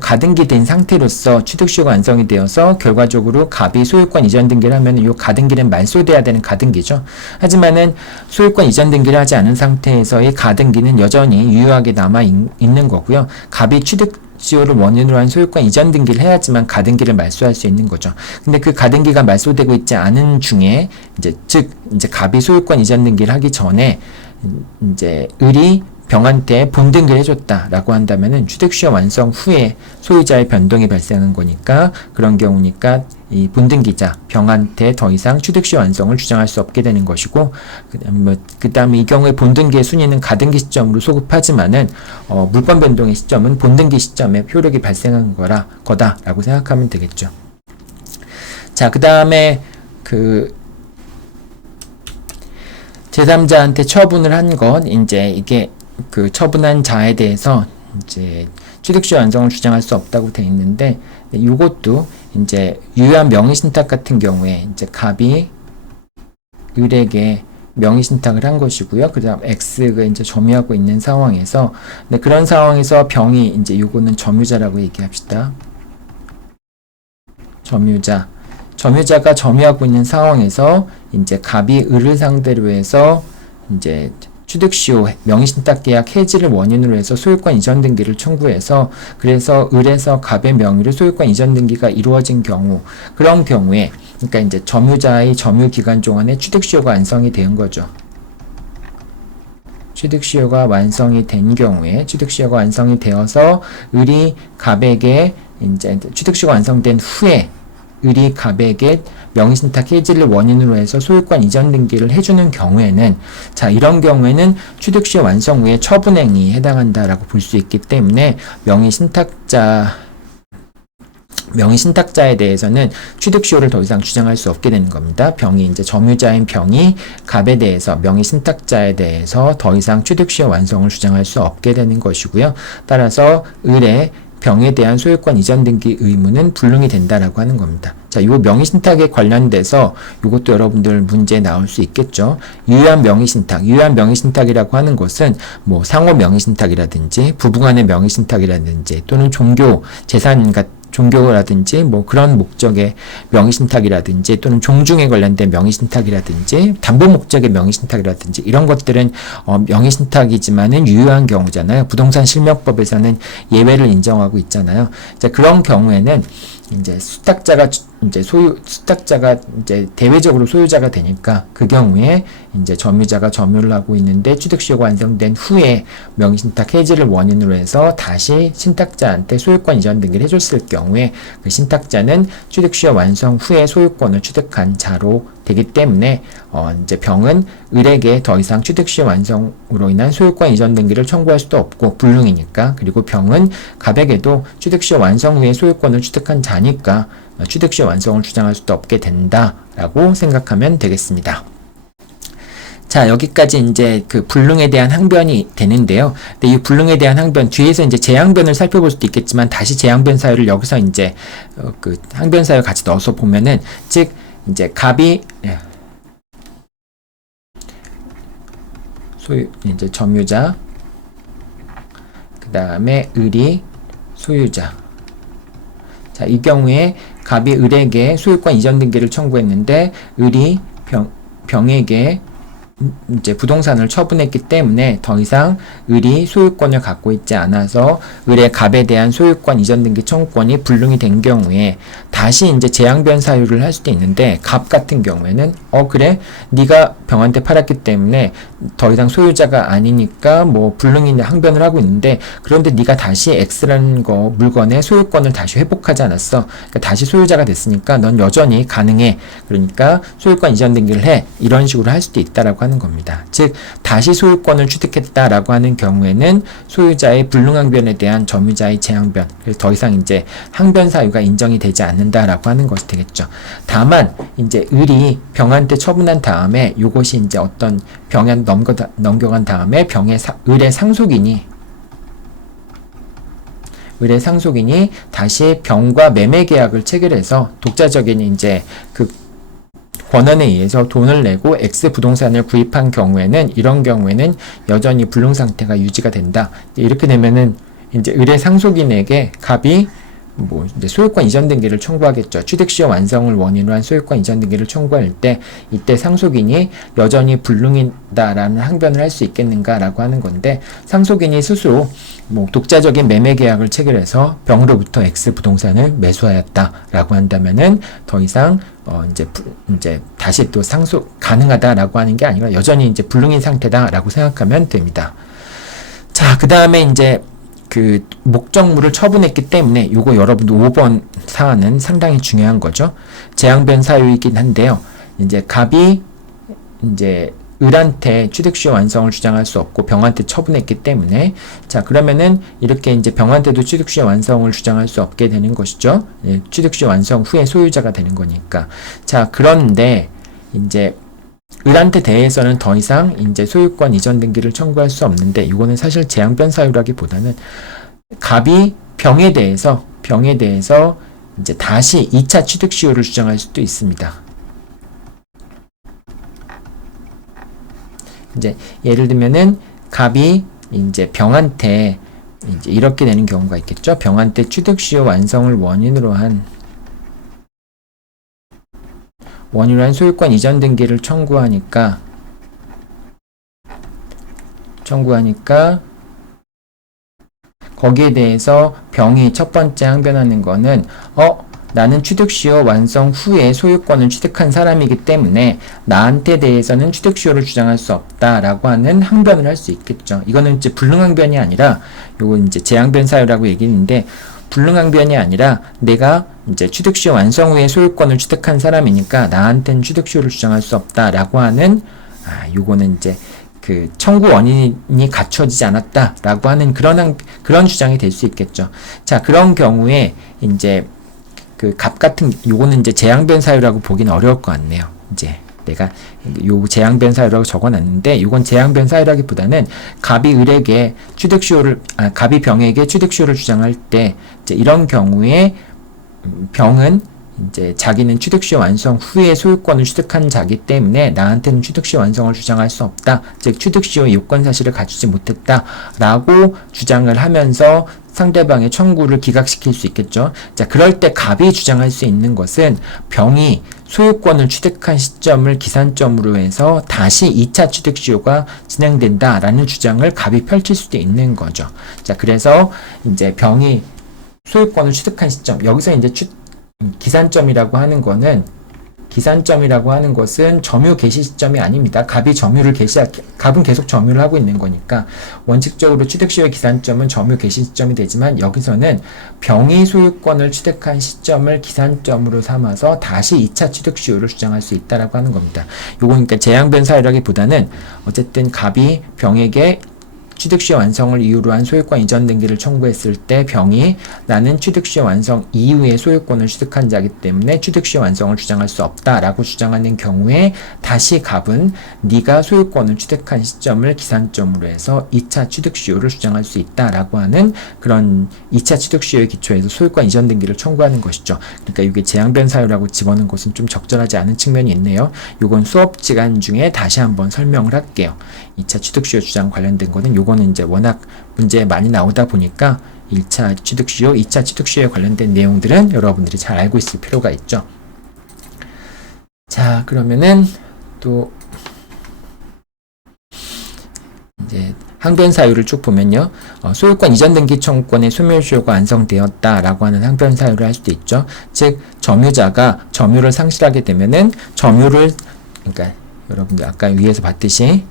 가등기 된 상태로서 취득시효가 완성이 되어서 결과적으로 갑이 소유권 이전 등기를 하면 이 가등기는 말소돼야 되는 가등기죠. 하지만은 소유권 이전 등기를 하지 않은 상태에서의 가등기는 여전히 유효하게 남아 있는 거고요. 갑이 취득시효를 원인으로 한 소유권 이전 등기를 해야지만 가등기를 말소할 수 있는 거죠. 근데 그 가등기가 말소되고 있지 않은 중에 이제 갑이 소유권 이전 등기를 하기 전에 이제 을이 병한테 본등기를 해줬다라고 한다면은 취득시효 완성 후에 소유자의 변동이 발생한 거니까 그런 경우니까 이 본등기자 병한테 더 이상 취득시효 완성을 주장할 수 없게 되는 것이고 그다음에 이 경우에 본등기의 순위는 가등기 시점으로 소급하지만은 물권 변동의 시점은 본등기 시점에 효력이 발생한 거다라고 생각하면 되겠죠. 자, 그다음에 제3자한테 처분을 한 건 이제 이게 처분한 자에 대해서 이제 취득시효 완성을 주장할 수 없다고 되어 있는데 이것도 이제 유효한 명의신탁 같은 경우에 이제 갑이 을에게 명의신탁을 한 것이고요. 그다음 X가 이제 점유하고 있는 상황에서 그런 상황에서 병이 이제 요거는 점유자라고 얘기합시다. 점유자. 점유자가 점유하고 있는 상황에서 이제 갑이 을을 상대로 해서 이제 취득시효 명의신탁계약 해지를 원인으로 해서 소유권 이전 등기를 청구해서 그래서 을에서 갑의 명의로 소유권 이전 등기가 이루어진 경우 그런 경우에 그러니까 이제 점유자의 점유 기간 동안에 취득시효가 완성이 된 거죠. 취득시효가 완성이 된 경우에 취득시효가 완성이 되어서 을이 갑에게 이제 취득시효가 완성된 후에 을이 갑에게 명의신탁 해지를 원인으로 해서 소유권 이전 등기를 해주는 경우에는 자 이런 경우에는 취득시효 완성 후에 처분행위에 해당한다라고 볼 수 있기 때문에 명의신탁자에 대해서는 취득시효를 더 이상 주장할 수 없게 되는 겁니다. 병이 이제 점유자인 병이 갑에 대해서 명의신탁자에 대해서 더 이상 취득시효 완성을 주장할 수 없게 되는 것이고요. 따라서 을의 병에 대한 소유권 이전 등기 의무는 불능이 된다라고 하는 겁니다. 자, 요 명의신탁에 관련돼서 이것도 여러분들 문제 나올 수 있겠죠. 유효한 명의신탁이라고 하는 것은 뭐 상호 명의신탁이라든지 부부간의 명의신탁이라든지 또는 종교라든지 뭐 그런 목적의 명의신탁이라든지 또는 종중에 관련된 명의신탁이라든지 담보 목적의 명의신탁이라든지 이런 것들은 명의신탁이지만은 유효한 경우잖아요. 부동산 실명법에서는 예외를 인정하고 있잖아요. 자, 그런 경우에는 이제 수탁자가 이제 대외적으로 소유자가 되니까 그 경우에 이제 점유자가 점유를 하고 있는데 취득시효가 완성된 후에 명의신탁 해지를 원인으로 해서 다시 신탁자한테 소유권 이전 등기를 해줬을 경우에 그 신탁자는 취득시효 완성 후에 소유권을 취득한 자로 되기 때문에 이제 병은 을에게 더 이상 취득시효 완성으로 인한 소유권 이전 등기를 청구할 수도 없고 불능이니까 그리고 병은 갑에게도 취득시효 완성 후에 소유권을 취득한 자니까 취득시효 완성을 주장할 수도 없게 된다라고 생각하면 되겠습니다. 자, 여기까지 이제 그 불능에 대한 항변이 되는데요. 근데 이 불능에 대한 항변, 뒤에서 이제 재항변을 살펴볼 수도 있겠지만 다시 재항변 사유를 여기서 이제 그 항변 사유 같이 넣어서 보면은 즉 이제 갑이 이제 점유자, 그 다음에 을이 소유자. 자, 이 경우에 갑이 을에게 소유권 이전 등기를 청구했는데 을이 병에게 이제 부동산을 처분했기 때문에 더 이상 을이 소유권을 갖고 있지 않아서 을의 갑에 대한 소유권 이전 등기 청구권이 불능이 된 경우에 다시 이제 재항변 사유를 할 수도 있는데 갑 같은 경우에는 그래 네가 병한테 팔았기 때문에 더 이상 소유자가 아니니까 뭐 불능이 항변을 하고 있는데 그런데 네가 다시 X라는 물건의 소유권을 다시 회복하지 않았어. 그러니까 다시 소유자가 됐으니까 넌 여전히 가능해. 그러니까 소유권 이전 등기를 해. 이런 식으로 할 수도 있다라고 하는 겁니다. 즉 다시 소유권을 취득했다라고 하는 경우에는 소유자의 불능항변에 대한 점유자의 재항변, 그래서 더 이상 이제 항변 사유가 인정이 되지 않는다라고 하는 것이 되겠죠. 다만 이제 을이 병한테 처분한 다음에 요것이 이제 어떤 병에 넘겨간 다음에 을의 상속인이 다시 병과 매매 계약을 체결해서 독자적인 이제 그 권한에 의해서 돈을 내고 X 부동산을 구입한 경우에는 이런 경우에는 여전히 불능 상태가 유지가 된다. 이렇게 되면은 이제 을의 상속인에게 갑이 뭐 이제 소유권 이전 등기를 청구하겠죠. 취득시효 완성을 원인으로 한 소유권 이전 등기를 청구할 때 이때 상속인이 여전히 불능이다라는 항변을 할 수 있겠는가라고 하는 건데 상속인이 스스로 뭐 독자적인 매매 계약을 체결해서 병으로부터 X 부동산을 매수하였다라고 한다면은 더 이상 이제 다시 또 상속 가능하다라고 하는 게 아니라 여전히 이제 불능인 상태다라고 생각하면 됩니다. 자, 그 다음에 이제 그 목적물을 처분했기 때문에 요거 여러분들 5번 사안은 상당히 중요한 거죠. 재항변 사유이긴 한데요. 이제 갑이 이제 을한테 취득시효 완성을 주장할 수 없고 병한테 처분했기 때문에 자 그러면은 이렇게 이제 병한테도 취득시효 완성을 주장할 수 없게 되는 것이죠. 예, 취득시효 완성 후에 소유자가 되는 거니까. 자 그런데 이제 을한테 대해서는 더 이상 이제 소유권 이전 등기를 청구할 수 없는데 이거는 사실 재항변 사유라기보다는 갑이 병에 대해서 이제 다시 2차 취득시효를 주장할 수도 있습니다. 이제 예를 들면은 갑이 이제 병한테 이제 이렇게 되는 경우가 있겠죠. 병한테 취득시효 완성을 원인으로 한 원인으로 한 소유권 이전 등기를 청구하니까 거기에 대해서 병이 첫 번째 항변하는 거는 나는 취득시효 완성 후에 소유권을 취득한 사람이기 때문에 나한테 대해서는 취득시효를 주장할 수 없다라고 하는 항변을 할 수 있겠죠. 이거는 이제 불능항변이 아니라 요거 이제 재항변 사유라고 얘기했는데 불능항변이 아니라 내가 이제 취득시효 완성 후에 소유권을 취득한 사람이니까 나한테는 취득시효를 주장할 수 없다라고 하는 요거는 이제 그 청구 원인이 갖춰지지 않았다라고 하는 그런 주장이 될 수 있겠죠. 자, 그런 경우에 이제 그 갑 같은 요거는 이제 재항변 사유라고 보기는 어려울 것 같네요. 이제 내가 요 재항변 사유라고 적어놨는데 요건 재항변 사유라기보다는 갑이 병에게 취득시효를 주장할 때 이제 이런 경우에 병은 이제 자기는 취득시효 완성 후에 소유권을 취득한 자기 때문에 나한테는 취득시효 완성을 주장할 수 없다. 즉 취득시효 요건 사실을 갖추지 못했다라고 주장을 하면서 상대방의 청구를 기각시킬 수 있겠죠. 자, 그럴 때 갑이 주장할 수 있는 것은 병이 소유권을 취득한 시점을 기산점으로 해서 다시 2차 취득시효가 진행된다라는 주장을 갑이 펼칠 수도 있는 거죠. 자, 그래서 이제 병이 소유권을 취득한 시점, 여기서 이제 기산점이라고 하는 것은 점유 개시 시점이 아닙니다. 갑은 계속 점유를 하고 있는 거니까 원칙적으로 취득시효의 기산점은 점유 개시 시점이 되지만 여기서는 병이 소유권을 취득한 시점을 기산점으로 삼아서 다시 2차 취득시효를 주장할 수 있다라고 하는 겁니다. 요건 그러니까 재항변 사유라기보다는 어쨌든 갑이 병에게 취득시효 완성을 이유로 한 소유권 이전 등기를 청구했을 때 병이 나는 취득시효 완성 이후에 소유권을 취득한 자이기 때문에 취득시효 완성을 주장할 수 없다라고 주장하는 경우에 다시 갑은 네가 소유권을 취득한 시점을 기산점으로 해서 2차 취득시효를 주장할 수 있다라고 하는 그런 2차 취득시효의 기초에서 소유권 이전 등기를 청구하는 것이죠. 그러니까 이게 재항변 사유라고 집어넣은 것은 좀 적절하지 않은 측면이 있네요. 이건 수업 시간 중에 다시 한번 설명을 할게요. 2차 취득시효 주장 관련된 거는 요거는 이제 워낙 문제에 많이 나오다 보니까 1차 취득시효, 2차 취득시효에 관련된 내용들은 여러분들이 잘 알고 있을 필요가 있죠. 자, 그러면은 또 이제 항변 사유를 쭉 보면요. 소유권 이전 등기 청구권의 소멸시효가 완성되었다라고 하는 항변 사유를 할 수도 있죠. 즉, 점유자가 점유를 상실하게 되면은 그러니까 여러분들 아까 위에서 봤듯이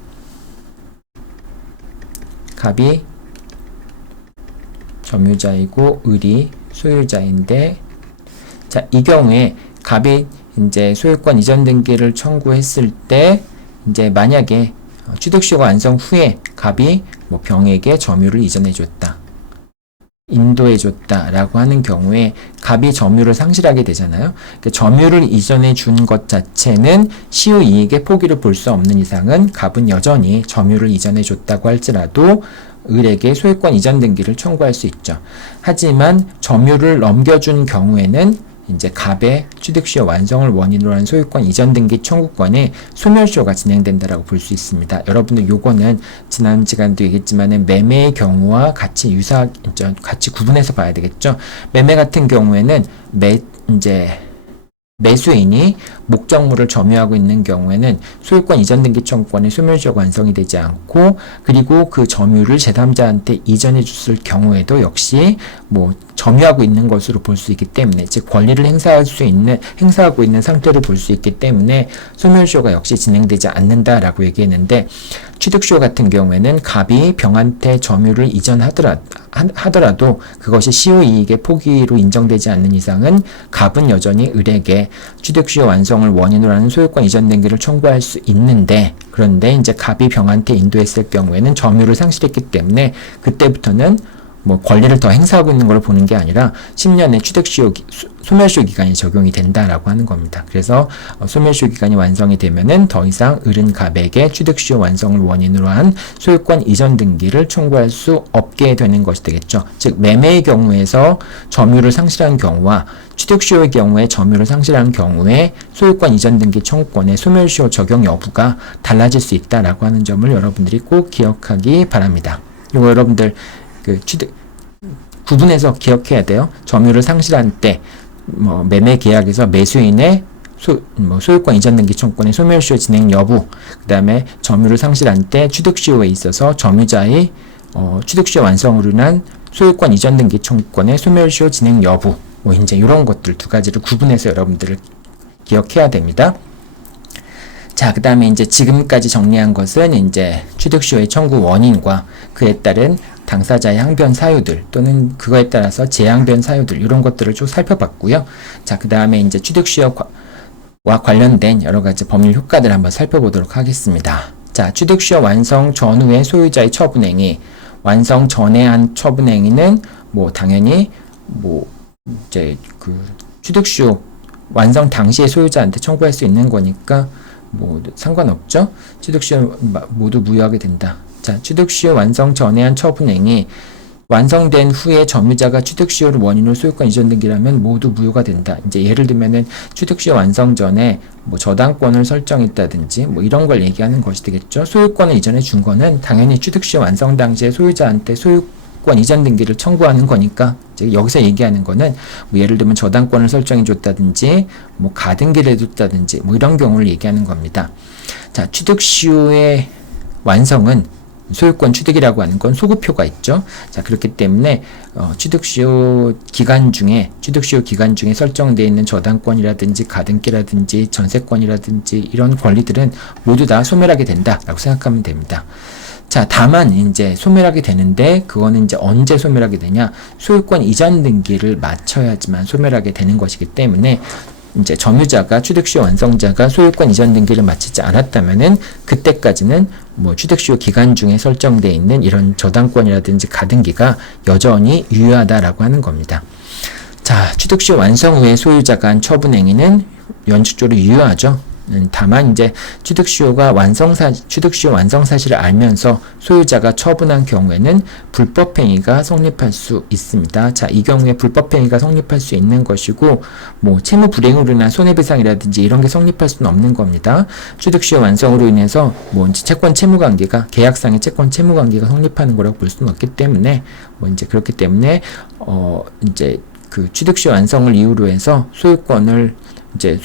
갑이 점유자이고 을이 소유자인데, 자, 이 경우에 갑이 이제 소유권 이전 등기를 청구했을 때 이제 만약에 취득시효가 완성 후에 갑이 병에게 점유를 이전해줬다, 인도해줬다라고 하는 경우에 갑이 점유를 상실하게 되잖아요. 그러니까 점유를 이전해 준 것 자체는 시효 이익의 포기를 볼 수 없는 이상은 갑은 여전히 점유를 이전해 줬다고 할지라도 을에게 소유권 이전 등기를 청구할 수 있죠. 하지만 점유를 넘겨준 경우에는 이제 갑의 취득시효 완성을 원인으로 한 소유권 이전 등기 청구권에 소멸시효가 진행된다라고 볼 수 있습니다. 여러분들 요거는 지난 시간도 얘기했지만은 매매의 경우와 같이 같이 구분해서 봐야 되겠죠. 매매 같은 경우에는 매수인이 목적물을 점유하고 있는 경우에는 소유권 이전 등기 청구권의 소멸시효가 완성이 되지 않고, 그리고 그 점유를 제3자한테 이전해 줬을 경우에도 역시 점유하고 있는 것으로 볼 수 있기 때문에, 즉 권리를 행사하고 있는 상태로 볼 수 있기 때문에 소멸시효가 역시 진행되지 않는다라고 얘기했는데, 취득시효 같은 경우에는 갑이 병한테 점유를 이전하더라도 그것이 시효 이익의 포기로 인정되지 않는 이상은 갑은 여전히 을에게 취득시효 완성을 원인으로 하는 소유권 이전 등기를 청구할 수 있는데, 그런데 이제 갑이 병한테 인도했을 경우에는 점유를 상실했기 때문에 그때부터는 권리를 더 행사하고 있는 걸 보는 게 아니라 10년의 소멸시효 기간이 적용이 된다라고 하는 겁니다. 그래서 소멸시효 기간이 완성이 되면은 더 이상 을은 갑에게 취득시효 완성을 원인으로 한 소유권 이전 등기를 청구할 수 없게 되는 것이 되겠죠. 즉, 매매의 경우에서 점유를 상실한 경우와 취득시효의 경우에 점유를 상실한 경우에 소유권 이전 등기 청구권의 소멸시효 적용 여부가 달라질 수 있다라고 하는 점을 여러분들이 꼭 기억하기 바랍니다. 이거 여러분들 구분해서 기억해야 돼요. 점유를 상실한 때 매매 계약에서 매수인의 소유권 이전 등기 청구권의 소멸시효 진행 여부, 그 다음에 점유를 상실한 때 취득시효에 있어서 점유자의 취득시효 완성으로 인한 소유권 이전 등기 청구권의 소멸시효 진행 여부, 뭐 이제 이런 것들 두 가지를 구분해서 여러분들을 기억해야 됩니다. 자, 그 다음에 이제 지금까지 정리한 것은 이제 취득시효의 청구 원인과 그에 따른 당사자의 항변 사유들 또는 그거에 따라서 재항변 사유들 이런 것들을 좀 살펴봤고요. 자, 그 다음에 이제 취득시효와 관련된 여러 가지 법률 효과들을 한번 살펴보도록 하겠습니다. 자, 취득시효 완성 전후의 소유자의 처분행위, 완성 전에 한 처분행위는 뭐 당연히 뭐 이제 그 취득시효 완성 당시의 소유자한테 청구할 수 있는 거니까 뭐 상관없죠. 취득시효 모두 무효하게 된다. 자, 취득시효 완성 전에 한 처분행위 완성된 후에 점유자가 취득시효를 원인으로 소유권 이전 등기라면 모두 무효가 된다. 이제 예를 들면은 취득시효 완성 전에 뭐 저당권을 설정했다든지 뭐 이런 걸 얘기하는 것이 되겠죠. 소유권을 이전해 준 거는 당연히 취득시효 완성 당시에 소유자한테 소유권 이전 등기를 청구하는 거니까 이제 여기서 얘기하는 거는 뭐 예를 들면 저당권을 설정해 줬다든지 뭐 가등기를 해줬다든지 뭐 이런 경우를 얘기하는 겁니다. 자, 취득시효의 완성은 소유권 취득이라고 하는 건 소급효가 있죠. 자, 그렇기 때문에 취득시효 기간 중에 설정되어 있는 저당권이라든지 가등기라든지 전세권이라든지 이런 권리들은 모두 다 소멸하게 된다라고 생각하면 됩니다. 자, 다만 이제 소멸하게 되는데 그거는 이제 언제 소멸하게 되냐? 소유권 이전 등기를 마쳐야지만 소멸하게 되는 것이기 때문에 이제 점유자가 취득시효 완성자가 소유권 이전 등기를 마치지 않았다면은 그때까지는 뭐 취득시효 기간 중에 설정되어 있는 이런 저당권이라든지 가등기가 여전히 유효하다라고 하는 겁니다. 자, 취득시효 완성 후에 소유자가 한 처분행위는 원칙적으로 유효하죠. 다만 이제 취득시효 완성 사실을 알면서 소유자가 처분한 경우에는 불법행위가 성립할 수 있습니다. 자, 이 경우에 불법행위가 성립할 수 있는 것이고 뭐 채무 불이행으로 인한 손해배상이라든지 이런 게 성립할 수는 없는 겁니다. 취득시효 완성으로 인해서 뭐 이제 채권 채무 관계가 계약상의 채권 채무 관계가 성립하는 거라고 볼 수는 없기 때문에 뭐 이제 그렇기 때문에 이제 그 취득시효 완성을 이유로 해서 소유권을 이제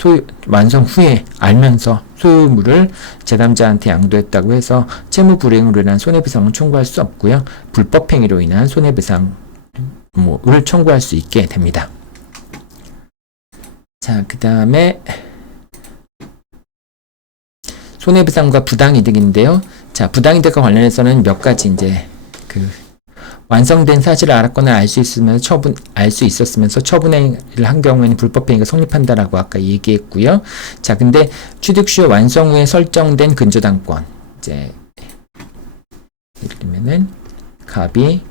완성 후에 알면서 소유물을 제3자한테 양도했다고 해서 채무 불이행으로 인한 손해배상은 청구할 수 없고요. 불법행위로 인한 손해배상을 청구할 수 있게 됩니다. 자, 그 다음에 손해배상과 부당이득인데요. 자, 부당이득과 관련해서는 몇 가지 이제 완성된 사실을 알았거나 알 수 있었으면서 처분행위를 한 경우에는 불법행위가 성립한다라고 아까 얘기했고요. 자, 근데 취득시효 완성 후에 설정된 근저당권, 이제 예를 들면은 갑이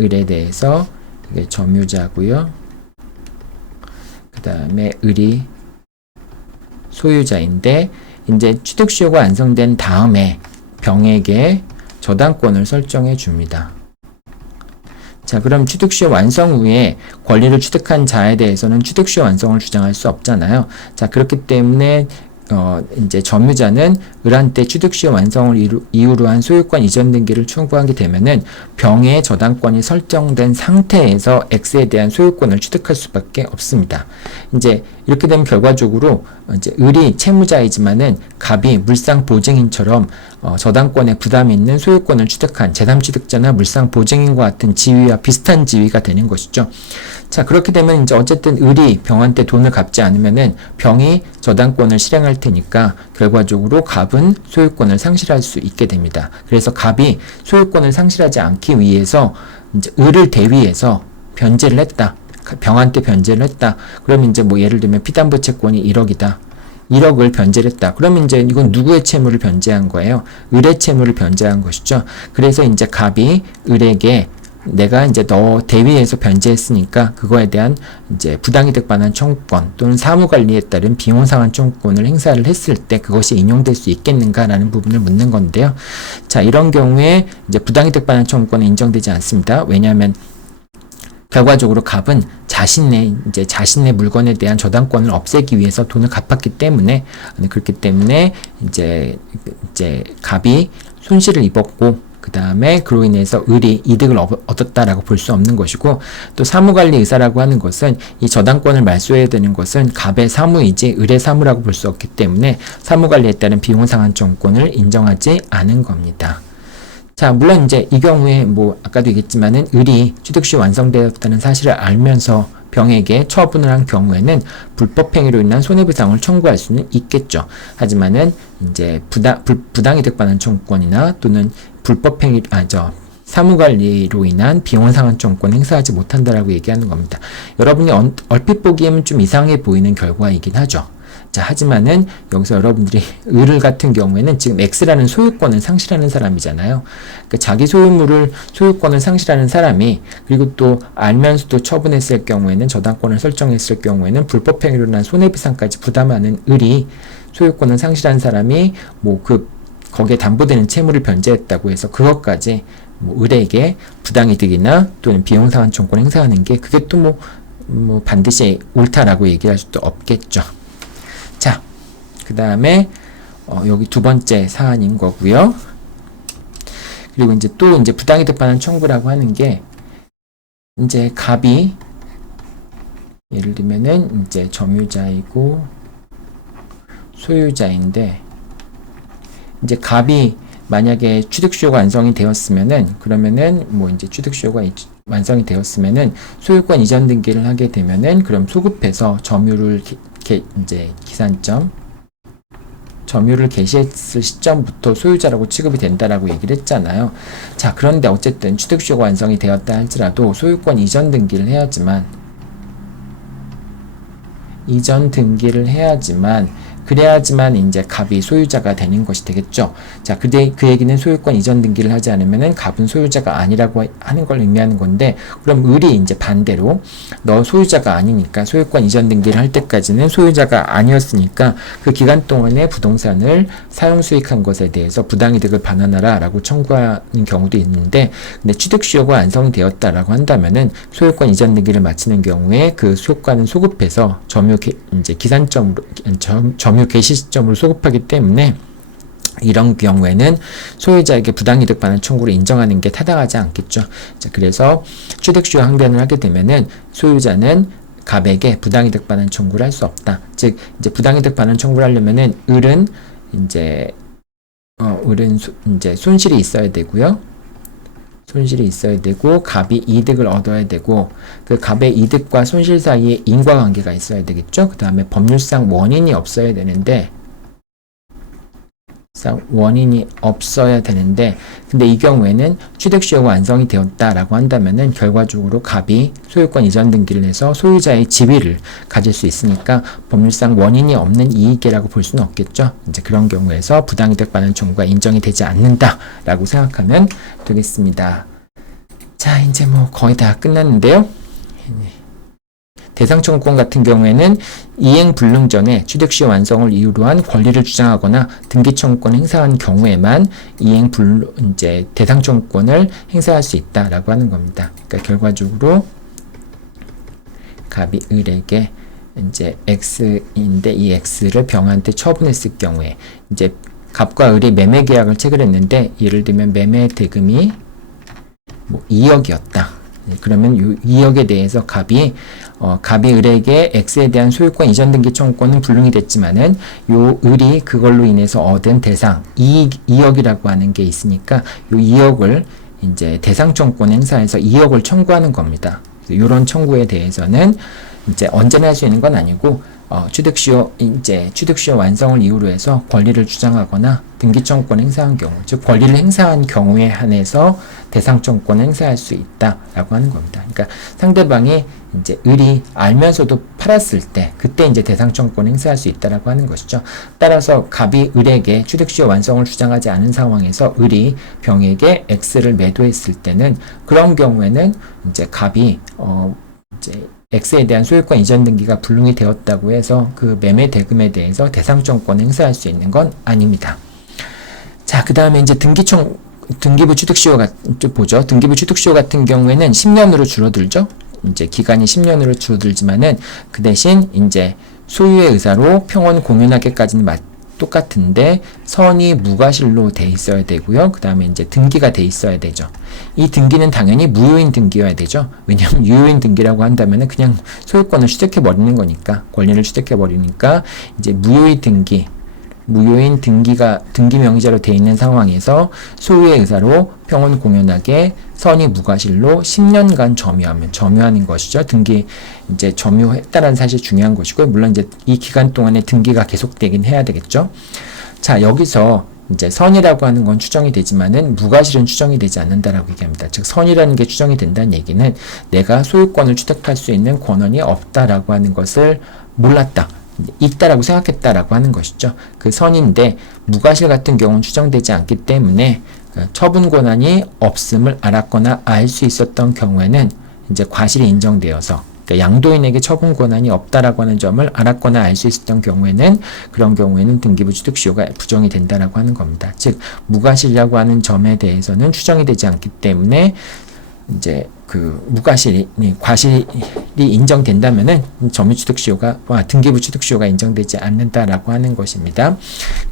을에 대해서 이게 점유자고요. 그 다음에 을이 소유자인데 이제 취득시효가 완성된 다음에 병에게 저당권을 설정해 줍니다. 자, 그럼 취득시효 완성 후에 권리를 취득한 자에 대해서는 취득시효 완성을 주장할 수 없잖아요. 자, 그렇기 때문에 이제 점유자는 을한테 취득시효 완성을 이유로 한 소유권 이전 등기를 청구하게 되면은 병의 저당권이 설정된 상태에서 X에 대한 소유권을 취득할 수밖에 없습니다. 이제 이렇게 되면 결과적으로 이제 을이 채무자이지만은 갑이 물상 보증인처럼 저당권에 부담이 있는 소유권을 취득한 제3취득자나 물상 보증인과 같은 지위와 비슷한 지위가 되는 것이죠. 자, 그렇게 되면 이제 어쨌든 을이 병한테 돈을 갚지 않으면은 병이 저당권을 실행할 테니까 결과적으로 갑은 소유권을 상실할 수 있게 됩니다. 그래서 갑이 소유권을 상실하지 않기 위해서 이제 을을 대위해서 변제를 했다. 병한테 변제를 했다. 그러면 이제 뭐 예를 들면 피담보 채권이 1억이다. 1억을 변제를 했다. 그러면 이제 이건 누구의 채무를 변제한 거예요? 을의 채무를 변제한 것이죠. 그래서 이제 갑이 을에게 내가 이제 너 대위에서 변제했으니까 그거에 대한 이제 부당이득 반환 청구권 또는 사무관리에 따른 비용 상환 청구권을 행사를 했을 때 그것이 인용될 수 있겠는가라는 부분을 묻는 건데요. 자, 이런 경우에 이제 부당이득 반환 청구권은 인정되지 않습니다. 왜냐하면 결과적으로 갑은 자신의 물건에 대한 저당권을 없애기 위해서 돈을 갚았기 때문에 그렇기 때문에 이제 갑이 손실을 입었고 그 다음에 그로 인해서 을이 이득을 얻었다라고 볼 수 없는 것이고, 또 사무관리 의사라고 하는 것은 이 저당권을 말소해야 되는 것은 갑의 사무이지 을의 사무라고 볼 수 없기 때문에 사무관리에 따른 비용 상환 청구권을 인정하지 않은 겁니다. 자, 물론 이제 이 경우에 뭐 아까도 얘기했지만은 을이 취득시 완성되었다는 사실을 알면서 병에게 처분을 한 경우에는 불법행위로 인한 손해배상을 청구할 수는 있겠죠. 하지만은 이제 부당이득 반환 청구권이나 또는 사무관리로 인한 비용상환 청구권 행사하지 못한다라고 얘기하는 겁니다. 여러분이 얼핏 보기에는 좀 이상해 보이는 결과이긴 하죠. 자, 하지만은 여기서 여러분들이 을 같은 경우에는 지금 X라는 소유권을 상실하는 사람이잖아요. 그러니까 자기 소유권을 상실하는 사람이, 그리고 또 알면서도 처분했을 경우에는, 저당권을 설정했을 경우에는 불법행위로 인한 손해배상까지 부담하는 을이, 소유권을 상실한 사람이 거기에 담보되는 채무를 변제했다고 해서 그것까지 을에게 부당이득이나 또는 비용상환 청구권 행사하는 게 그게 또 반드시 옳다라고 얘기할 수도 없겠죠. 자, 그 다음에 여기 두 번째 사안인 거고요. 그리고 이제 또 부당이득 반환 청구라고 하는 게, 이제 갑이 예를 들면은 이제 점유자이고 소유자인데, 이제 갑이 만약에 취득수요가 완성이 되었으면은, 그러면은 이제 취득수요가 완성이 되었으면은 소유권 이전 등기를 하게 되면은, 그럼 소급해서 점유를 점유를 개시했을 시점부터 소유자라고 취급이 된다라고 얘기를 했잖아요. 자, 그런데 어쨌든 취득수요가 완성이 되었다 할지라도 소유권 이전 등기를 해야지만 그래야지만 이제 갑이 소유자가 되는 것이 되겠죠. 자, 그 얘기는 소유권 이전 등기를 하지 않으면은 갑은 소유자가 아니라고 하는 걸 의미하는 건데, 그럼 을이 이제 반대로 너 소유자가 아니니까 소유권 이전 등기를 할 때까지는 소유자가 아니었으니까 그 기간 동안에 부동산을 사용 수익한 것에 대해서 부당이득을 반환하라라고 청구하는 경우도 있는데, 근데 취득수요가 완성이 되었다라고 한다면은 소유권 이전 등기를 마치는 경우에 그 소유권은 소급해서 점유 개시 시점으로 소급하기 때문에 이런 경우에는 소유자에게 부당이득 반환 청구를 인정하는 게 타당하지 않겠죠. 자, 그래서 취득수요 항변을 하게 되면은 소유자는 갑에게 부당이득 반환 청구를 할 수 없다. 즉 이제 부당이득 반환 청구를 하려면은 을은 이제 손실이 있어야 되고요. 손실이 있어야 되고, 갑이 이득을 얻어야 되고, 그 갑의 이득과 손실 사이에 인과관계가 있어야 되겠죠. 그 다음에 법률상 원인이 없어야 되는데, 근데 이 경우에는 취득수요가 완성이 되었다라고 한다면은 결과적으로 갑이 소유권 이전 등기를 해서 소유자의 지위를 가질 수 있으니까 법률상 원인이 없는 이익이라고 볼 수는 없겠죠. 이제 그런 경우에서 부당이득 반환 청구가 인정이 되지 않는다라고 생각하면 되겠습니다. 자, 이제 거의 다 끝났는데요. 대상 청구권 같은 경우에는 이행 불능 전에 취득시 완성을 이유로 한 권리를 주장하거나 등기 청구권 행사한 경우에만 대상 청구권을 행사할 수 있다라고 하는 겁니다. 그러니까 결과적으로 갑이 을에게 이제 X인데 이 X를 병한테 처분했을 경우에, 이제 갑과 을이 매매 계약을 체결했는데 예를 들면 매매 대금이 2억이었다. 그러면 이 2억에 대해서 갑이 을에게 X에 대한 소유권 이전 등기 청구권은 불능이 됐지만은 요 을이 그걸로 인해서 얻은 대상 2억이라고 하는 게 있으니까 요 2억을 이제 대상 청구권 행사해서 2억을 청구하는 겁니다. 이런 청구에 대해서는 이제 언제나 할 수 있는 건 아니고 취득수요 완성을 이유로 해서 권리를 주장하거나 등기 청구권 행사한 경우, 즉 권리를 행사한 경우에 한해서 대상 청구권 행사할 수 있다라고 하는 겁니다. 그러니까 상대방이 이제 을이 알면서도 팔았을 때 그때 이제 대상 청구권 행사할 수 있다라고 하는 것이죠. 따라서 갑이 을에게 취득수요 완성을 주장하지 않은 상황에서 을이 병에게 X를 매도했을 때는 그런 경우에는 이제 갑이 X에 대한 소유권 이전 등기가 불능이 되었다고 해서 그 매매 대금에 대해서 대상 청구권 행사할 수 있는 건 아닙니다. 자, 그 다음에 이제 등기부 취득수요 보죠. 등기부 취득수요 같은 경우에는 10년으로 줄어들죠. 이제 기간이 10년으로 줄어들지만은 그 대신 이제 소유의 의사로 평원 공연하기까지는 똑같은데 선이 무과실로 돼 있어야 되고요. 그 다음에 이제 등기가 돼 있어야 되죠. 이 등기는 당연히 무효인 등기여야 되죠. 왜냐하면 유효인 등기라고 한다면 그냥 소유권을 취득해 버리는 거니까, 권리를 취득해 버리니까 이제 무효인 등기가 등기 명의자로 돼 있는 상황에서 소유의 의사로 평온 공연하게 선이 무과실로 10년간 점유하는 것이죠. 등기 이제 점유했다라는 사실이 중요한 것이고요. 물론 이제 이 기간 동안에 등기가 계속되긴 해야 되겠죠. 자, 여기서 이제 선이라고 하는 건 추정이 되지만은 무과실은 추정이 되지 않는다라고 얘기합니다. 즉 선이라는 게 추정이 된다는 얘기는 내가 소유권을 취득할 수 있는 권한이 없다라고 하는 것을 몰랐다, 있다라고 생각했다라고 하는 것이죠. 그 선인데 무과실 같은 경우는 추정되지 않기 때문에 처분 권한이 없음을 알았거나 알 수 있었던 경우에는 이제 과실이 인정되어서, 그러니까 양도인에게 처분 권한이 없다라고 하는 점을 알았거나 알 수 있었던 경우에는, 그런 경우에는 등기부 취득시효가 부정이 된다라고 하는 겁니다. 즉 무과실이라고 하는 점에 대해서는 추정이 되지 않기 때문에 이제 과실이 인정된다면은 등기부 취득시효가 인정되지 않는다라고 하는 것입니다.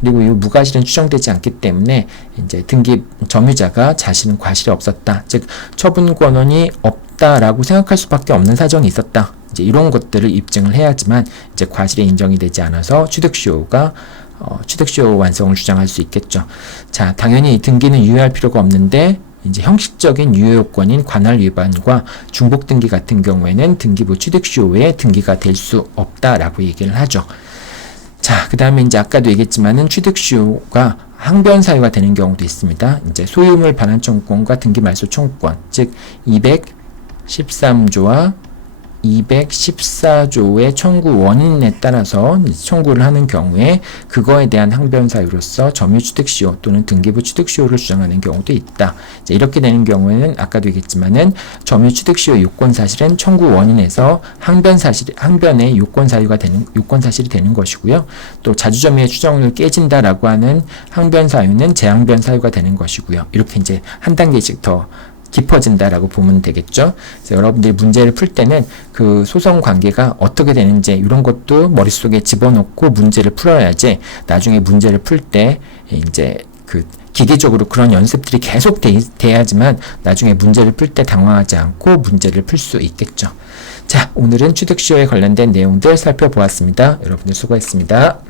그리고 이 무과실은 추정되지 않기 때문에 이제 점유자가 자신은 과실이 없었다, 즉 처분 권한이 없다라고 생각할 수밖에 없는 사정이 있었다, 이제 이런 것들을 입증을 해야지만 이제 과실이 인정이 되지 않아서 취득시효 완성을 주장할 수 있겠죠. 자, 당연히 등기는 유효할 필요가 없는데 이제 형식적인 유효 요건인 관할 위반과 중복 등기 같은 경우에는 등기부 취득시효에 등기가 될 수 없다라고 얘기를 하죠. 자, 그 다음에 이제 아까도 얘기했지만은 취득시효가 항변 사유가 되는 경우도 있습니다. 이제 소유물 반환 청구권과 등기 말소 청구권, 즉 213조와 214조의 청구 원인에 따라서 청구를 하는 경우에 그거에 대한 항변 사유로서 점유 취득시효 또는 등기부 취득시효를 주장하는 경우도 있다. 이렇게 되는 경우에는 아까도 얘기했지만은 점유 취득시효 요건 사실은 청구 원인에서 항변의 요건 사실이 되는 것이고요. 또 자주점유의 추정을 깨진다라고 하는 항변 사유는 재항변 사유가 되는 것이고요. 이렇게 이제 한 단계씩 더 깊어진다라고 보면 되겠죠. 그래서 여러분들이 문제를 풀 때는 그 소송 관계가 어떻게 되는지 이런 것도 머릿속에 집어넣고 문제를 풀어야지 나중에 문제를 풀 때 이제 그 기계적으로 그런 연습들이 계속 돼야지만 나중에 문제를 풀 때 당황하지 않고 문제를 풀 수 있겠죠. 자, 오늘은 취득시효에 관련된 내용들 살펴보았습니다. 여러분들 수고했습니다.